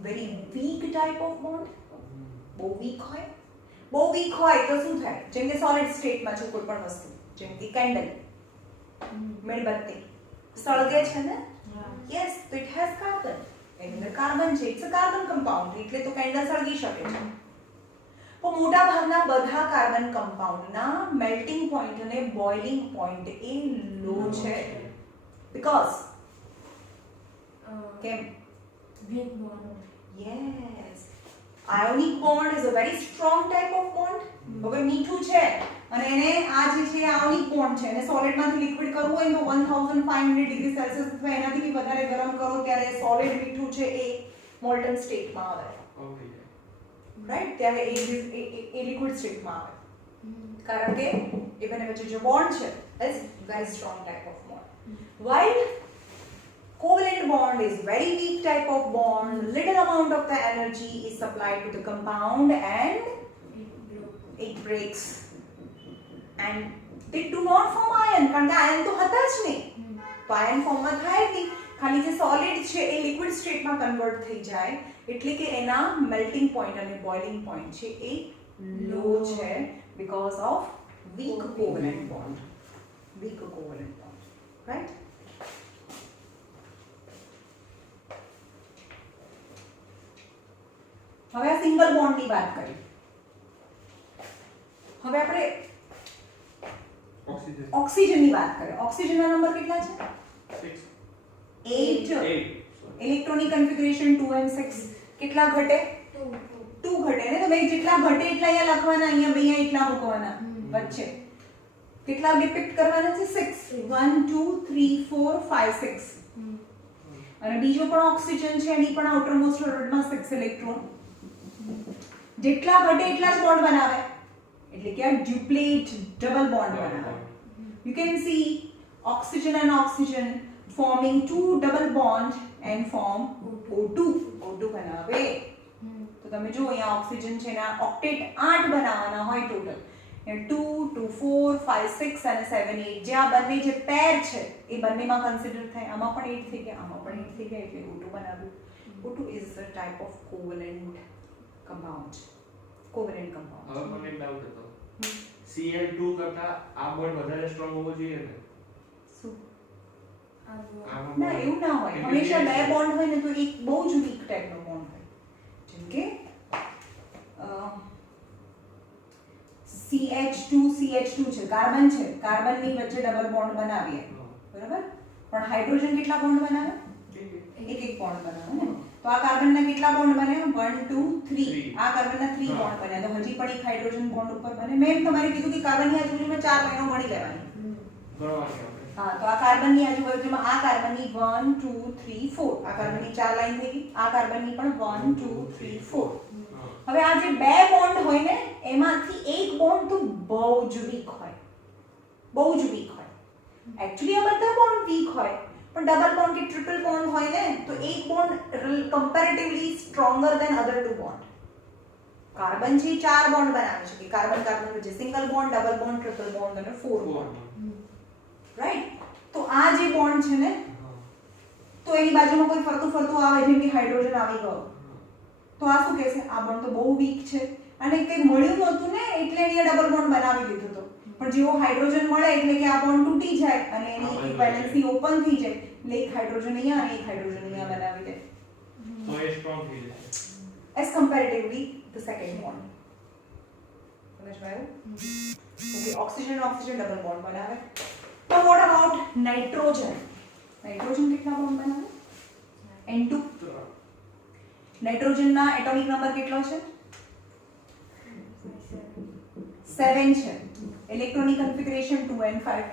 very weak type of bond. બહુ વીક હોય. બહુ વીક હોય તો શું થાય? જેમ કે સોલિડ સ્ટેટમાં છે કોઈ પણ વસ્તુ, જેમ કે કેન્ડલ, મીણબત્તી સળગે છે ને, યસ, તો ઇટ હેઝ કાર્બન. એની અંદર કાર્બન છે, ઇટ્સ અ કાર્બન કમ્પાઉન્ડ, એટલે તો કેન્ડલ સળગી શકે છે. પણ મોટા ભાગના બધા કાર્બન કમ્પાઉન્ડના મેલ્ટિંગ પોઈન્ટ અને બોઇલિંગ પોઈન્ટ એ લો છે. બીકોઝ કેમ? Weak bond. Yes, ionic bond is a very strong type of bond. હવે મીઠું છે અને એને આ જે છે આયોનિક બોન્ડ છે, એને સોલિડમાંથી લિક્વિડ કરવું હોય તો 1500 ડિગ્રી સેલ્સિયસ અથવા એનાથી બી વધારે ગરમ કરો ત્યારે સોલિડ મીઠું છે એ મોલ્ટન સ્ટેટમાં આવે. ઓકે રાઈટ, ત્યારે એ લિક્વિડ સ્ટેટમાં આવે, કારણ કે એ બંને વચ્ચે જે બોન્ડ છે is very strong type of bond. while covalent bond is very weak type of bond, little amount of the energy is supplied to the compound and it breaks. And they do not form iron કારણ કે ion તો હતા જ નહીં, તો ion ફોર્મમાં થાય જ નહીં, ખાલી જે સોલિડ છે એ લિક્વિડ સ્ટેટમાં કન્વર્ટ થઈ જાય, એટલે કે એના મેલ્ટિંગ પોઈન્ટ અને બોઇલિંગ પોઈન્ટ છે એ લો છે because of weak covalent bond. Weak covalent bond, right? હવે આ સિંગલ બોન્ડ ની વાત કરી. હવે આપણે ઓક્સિજન ઓક્સિજન ની વાત કરીએ. ઓક્સિજન ના નંબર કેટલા છે? 8. 8 ઇલેક્ટ્રોનિક કન્ફિગરેશન 2 and 6. કેટલા ઘટે? 2 ઘટે ને. તો ભાઈ જેટલા ઘટે એટલા અહીંયા લખવાના, અહીંયા બે એટલા મૂકવાના વચ્ચે. કેટલા ડિપિક્ટ કરવાના છે? 6. 1 2 3 4 5 6. અને બીજો પણ ઓક્સિજન છે, એની પણ આઉટર મોસ્ટ ઓર્બિટમાં 6 ઇલેક્ટ્રોન. જેટલા ઘટે એટલા જ બોન્ડ બનાવે, એટલે કે આ ડ્યુપ્લેટ ડબલ બોન્ડ બનાવે. You can see oxygen and oxygen forming two double bond and form O2. O2 બનાવે. તો તમે જો અહીંયા ઓક્સિજન છે એના ઓક્ટેટ 8 બનાવવાના હોય ટોટલ. 2 2 4 5 6 અને 7 8. જે આ બંને જે પેર છે એ બંનેમાં કન્સિડર થાય. આમાં પણ 8 થઈ ગયા, આમાં પણ 8 થઈ ગયા, એટલે O2 બનાવ્યું. O2 is a type of covalent compound. Covalent compound. હવે મને એક ડાઉટ હતો. Cl2 કરતા આ બોન્ડ વધારે સ્ટ્રોંગ હોવો જોઈએ ને? શું? આમાં ના, એવું ના હોય. હંમેશા બે બોન્ડ હોય ને તો એક બહુ જ વીક ટાઈપનો બોન્ડ હોય. જેમ કે CH2 છે, કાર્બન છે, કાર્બનની વચ્ચે ડબલ બોન્ડ બનાવીએ, બરાબર? પણ હાઇડ્રોજન કેટલા બોન્ડ બનાવે? એક બોન્ડ બનાવે ને. તો આ કાર્બનના કેટલા બોન્ડ બને? 1 2 3. આ કાર્બનના 3 બોન્ડ બને. તો હજી પણ એક હાઇડ્રોજન બોન્ડ ઉપર બને. મેં તમારે કીધું કે કાર્બનની આજુબાજુમાં 4 લાઈનો ગણી લેવાની. હા, તો આ કાર્બનની આજુબાજુમાં આ કાર્બનની 1 2 3 4. આ કાર્બનની 4 લાઈન થઈ ગઈ. આ કાર્બનની પણ 1 2 3 4. હવે આ જે બે બોન્ડ હોય ને એમાંથી એક બોન્ડ તો બહુ જ વીક હોય. બહુ જ વીક હોય. એક્ચ્યુઅલી આ બધા બોન્ડ વીક હોય, પણ ડબલ બોન્ડ કે ટ્રિપલ બોન્ડ હોય ને તો એક bond comparatively stronger than other two bond. Carbon છે 4 બોન્ડ બનાવે છે, કે કાર્બન કાર્બન વચ્ચે single bond, double bond, triple bond અને 4 બોન્ડ. રાઈટ? તો આ જે બોન્ડ છે ને તો એની બાજુમાં કોઈ ફરતું આવે, જેમ કે હાઇડ્રોજન આવી ગયો, તો આ શું કહેશે? આ બોન્ડ તો બહુ વીક છે અને કંઈ મળ્યું નહોતું ને એટલે એને ડબલ બોન્ડ બનાવી દીધો હતો. પણ જેવો હાઇડ્રોજન મળે એટલે કે આ બોન્ડ તૂટી જાય અને એની ઇક્વિવેલેન્સી ઓપન થઈ જાય, એટલે એક હાઇડ્રોજન અહીંયા અને એક હાઇડ્રોજન અહીંયા બનાવી દે. તો એ સ્ટ્રોંગ થઈ જશે as comparatively the second bond. સમજાયું? Okay, oxygen oxygen double bond બનાવે. તો what about નાઇટ્રોજન? નાઇટ્રોજન કેટલા બોન્ડ બનાવે? N2. નાઇટ્રોજનના એટોમિક નંબર કેટલો છે? 7 છે. Electronic configuration 2 and 5.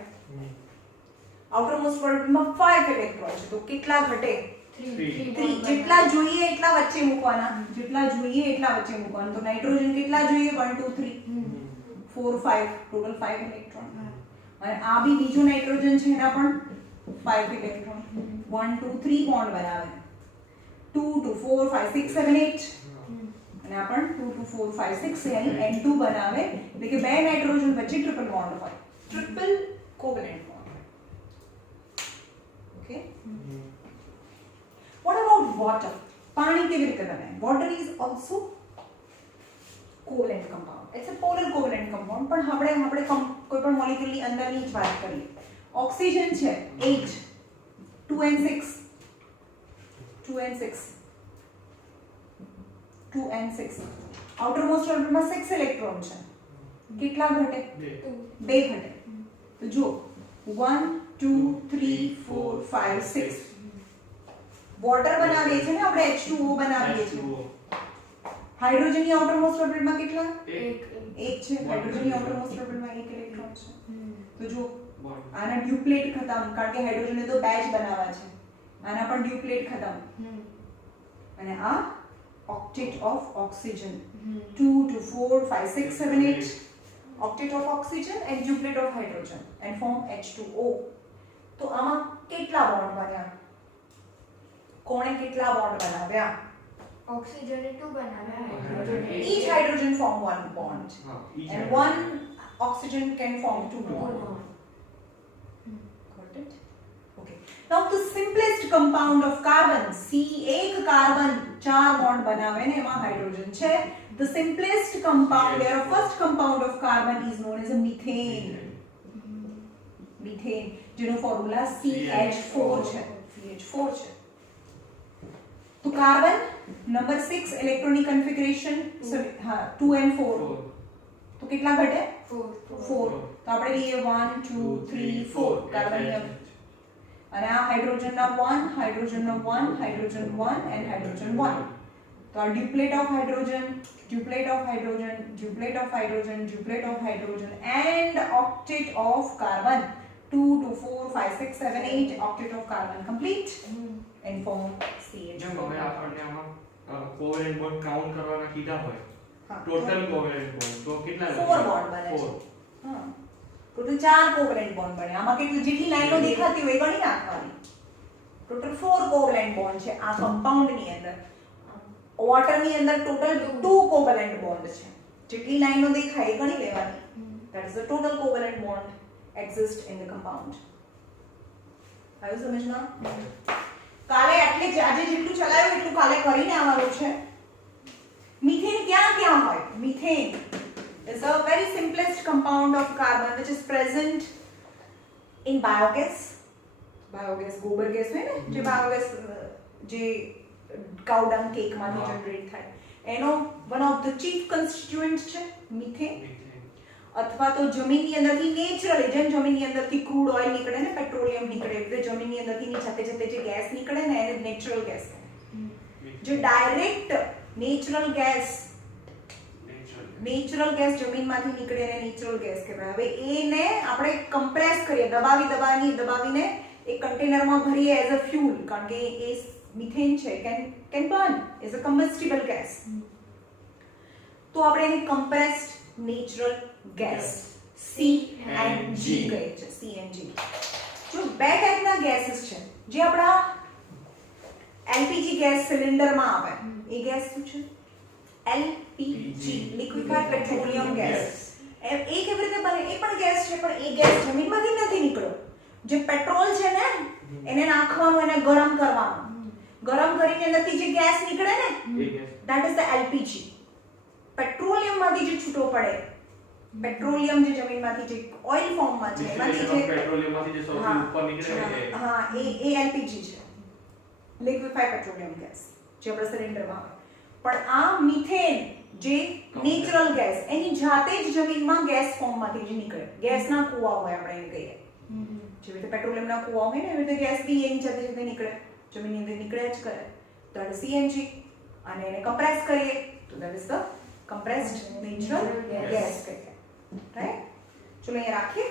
આઉટરમોસ્ટ ઓર્બિટમાં 5 ઇલેક્ટ્રોન છે. તો કેટલા ઘટે? 3. જેટલા જોઈએ એટલા વચ્ચે મૂકવાના. જેટલા જોઈએ એટલા વચ્ચે મૂકવાના. તો નાઇટ્રોજન કેટલા જોઈએ? 1 2 3 4 5. Total 5 electron. અને આ બી બીજો નાઇટ્રોજન છે, એના પણ 5 ઇલેક્ટ્રોન. 1 2 3 બોન્ડ બનાવે. 2 2 4 5 6 7 8. અને આ પણ 2 2 4 5 6 યાની N2 બનાવે, એટલે કે બે નાઇટ્રોજન વચ્ચે ટ્રિપલ બોન્ડ હોય. Triple covalent bond. Okay. What about water? પાણી કેવી રીતે બને? Water is also covalent compound. It's a polar covalent compound. પણ આપણે કોઈ પણ મોલેક્યુલની અંદરની જ વાત કરીએ. ઓક્સિજન છે 8, 2 and 6. 2 and 6. 2 and 6. આઉટરમોસ્ટ ઓર્બિટમાં 6 ઇલેક્ટ્રોન છે. કેટલા ઘટે? 2 ઘટે. તો જો 1 2 3 4 5 6. વોટર બનાવીએ છીએ ને આપણે, H2O બનાવીએ છીએ. હાઇડ્રોજનની આઉટરમોસ્ટ ઓર્બિટમાં કેટલા? 1 છે. હાઇડ્રોજનની આઉટરમોસ્ટ ઓર્બિટમાં 1 ઇલેક્ટ્રોન છે. તો જો આના ડ્યુપ્લેટ ખતમ, કારણ કે હાઇડ્રોજને તો બે જ બનાવવા છે. આના પણ ડ્યુપ્લેટ ખતમ. અને આ octet of oxygen. 2 2 4 5 6 7 8. octet of oxygen and duplet of hydrogen and form H2O. તો આમાં કેટલા બોન્ડ બન્યા? કોણે કેટલા બોન્ડ બનાવ્યા? ઓક્સિજને 2 બનાવ્યા, Hydrogen. Each hydrogen form one bond. And one oxygen can form two Four bonds. bond. Got it? Okay. Now the simplest compound of carbon, C एक carbon चार बॉन्ड बनावे ने एમાં હાઇડ્રોજન છે. The simplest compound, their first compound of carbon is known as a methane. Methane જેનો formula CH4 છે. CH4 છે. तो carbon number 6 electronic configuration हाँ 2 and 4 तो कितना घटे 4. 4 तो આપણે લઈએ 1 2 3 4 કાર્બન અને આ હાઇડ્રોજન ના 1 હાઇડ્રોજન ના 1 હાઇડ્રોજન 1 and હાઇડ્રોજન 1 તો આ duplet of hydrogen duplet of hydrogen duplet of hydrogen duplet of hydrogen and octet of carbon 2 2 4 5 6 7 8 octet of carbon complete and form જેમ હવે CH4. આપણને આમાં કોવેલેન્ટ બોન્ડ કાઉન્ટ કરવાના કીધા હોય હા, ટોટલ કોવેલેન્ટ બોન્ડ તો કેટલા 4 બોન્ડ બને છે. હા ટોટલ 4 કોવેલેન્ટ બોન્ડ બને. આમાં કેટલી જેટલી લાઈનો દેખાતી હોય એ ગણી નાખવાની. ટોટલ 4 કોવેલેન્ટ બોન્ડ છે આ કમ્પાઉન્ડ ની અંદર. વોટર ની અંદર ટોટલ 2 કોવેલેન્ટ બોન્ડ છે. જેટલી લાઈનો દેખાય એ ગણી લેવાની. That is the total covalent bond exist in the compound. આવ્યું સમજમાં? કાલે એટલે જ આજે જેટલું ચલાવ્યું એટલું કાલે કરીને આવવાનું છે. મીથેન ક્યાં ક્યાં હોય? Methane is a very simplest compound of carbon which is present in biogas. Biogas गोबर गैस હોય ને જે બાયોગેસ જે cow dung cake માંથી જનરેટ થાય એનો one of the chief constituent છે મીથેન. અથવા તો જમીનની અંદરથી નેચરલી જેમ જમીનની અંદરથી ક્રૂડ ઓઇલ નીકળે ને પેટ્રોલિયમ નીકળે એટલે જમીનની અંદરથી જતે જતે જે ગેસ નીકળે ને એને નેચરલ ગેસ કહેવાય. જે ડાયરેક્ટ નેચરલ ગેસ જમીનમાંથી નીકળે એને નેચરલ ગેસ કહેવાય. હવે એને આપણે કમ્પ્રેસ કરીએ દબાવીને એક કન્ટેનરમાં ભરીએ એઝ અ ફ્યુલ કારણ કે એ મિથેન છે can burn as a combustible gas. તો આપણે એને કમ્પ્રેસ્ડ નેચરલ ગેસ CNG કહે છે. CNG જો બે ટાઈપના ગેસીસ છે જે આપણા LPG ગેસ સિલિન્ડરમાં આવે એ ગેસ શું છે LPG લિક્વિફાઈડ પેટ્રોલિયમ ગેસ. એ કેવી રીતે બને? એ પણ ગેસ છે પણ એ ગેસ જમીનમાંથી નથી નીકળ્યો. જે પેટ્રોલ છે ને એને નાખવાનું એને ગરમ કરવાનું ગરમ કરીને અંદરથી જે ગેસ નીકળે ને that is the LPG. પેટ્રોલિયમમાંથી જે છૂટો પડે પેટ્રોલિયમ જે જમીનમાંથી જે ઓઇલ ફોર્મમાં છે એમાંથી જે પેટ્રોલિયમમાંથી જે સૌથી ઉપર નીકળે છે હા એ LPG છે લિક્વિફાઈડ પેટ્રોલિયમ ગેસ જે આપણા સિલિન્ડરમાં આવે. પણ આ મિથેન જે નેચરલ ગેસ એની જાતે જ જમીનમાં ગેસ ફોર્મમાંથી જે નીકળે ગેસના કૂવા હોય આપણે એને કહીએ જેવી રીતે પેટ્રોલિયમના કૂવા હોય ને એવી રીતે ગેસ બી એની જાતે જાતે નીકળે જમીનની અંદર નીકળે જ કરે. તો આ CNG અને એને કમ્પ્રેસ કરીએ તો that is the compressed natural gas કહીએ. રાઈટ? ચલો અહીંયા રાખીએ.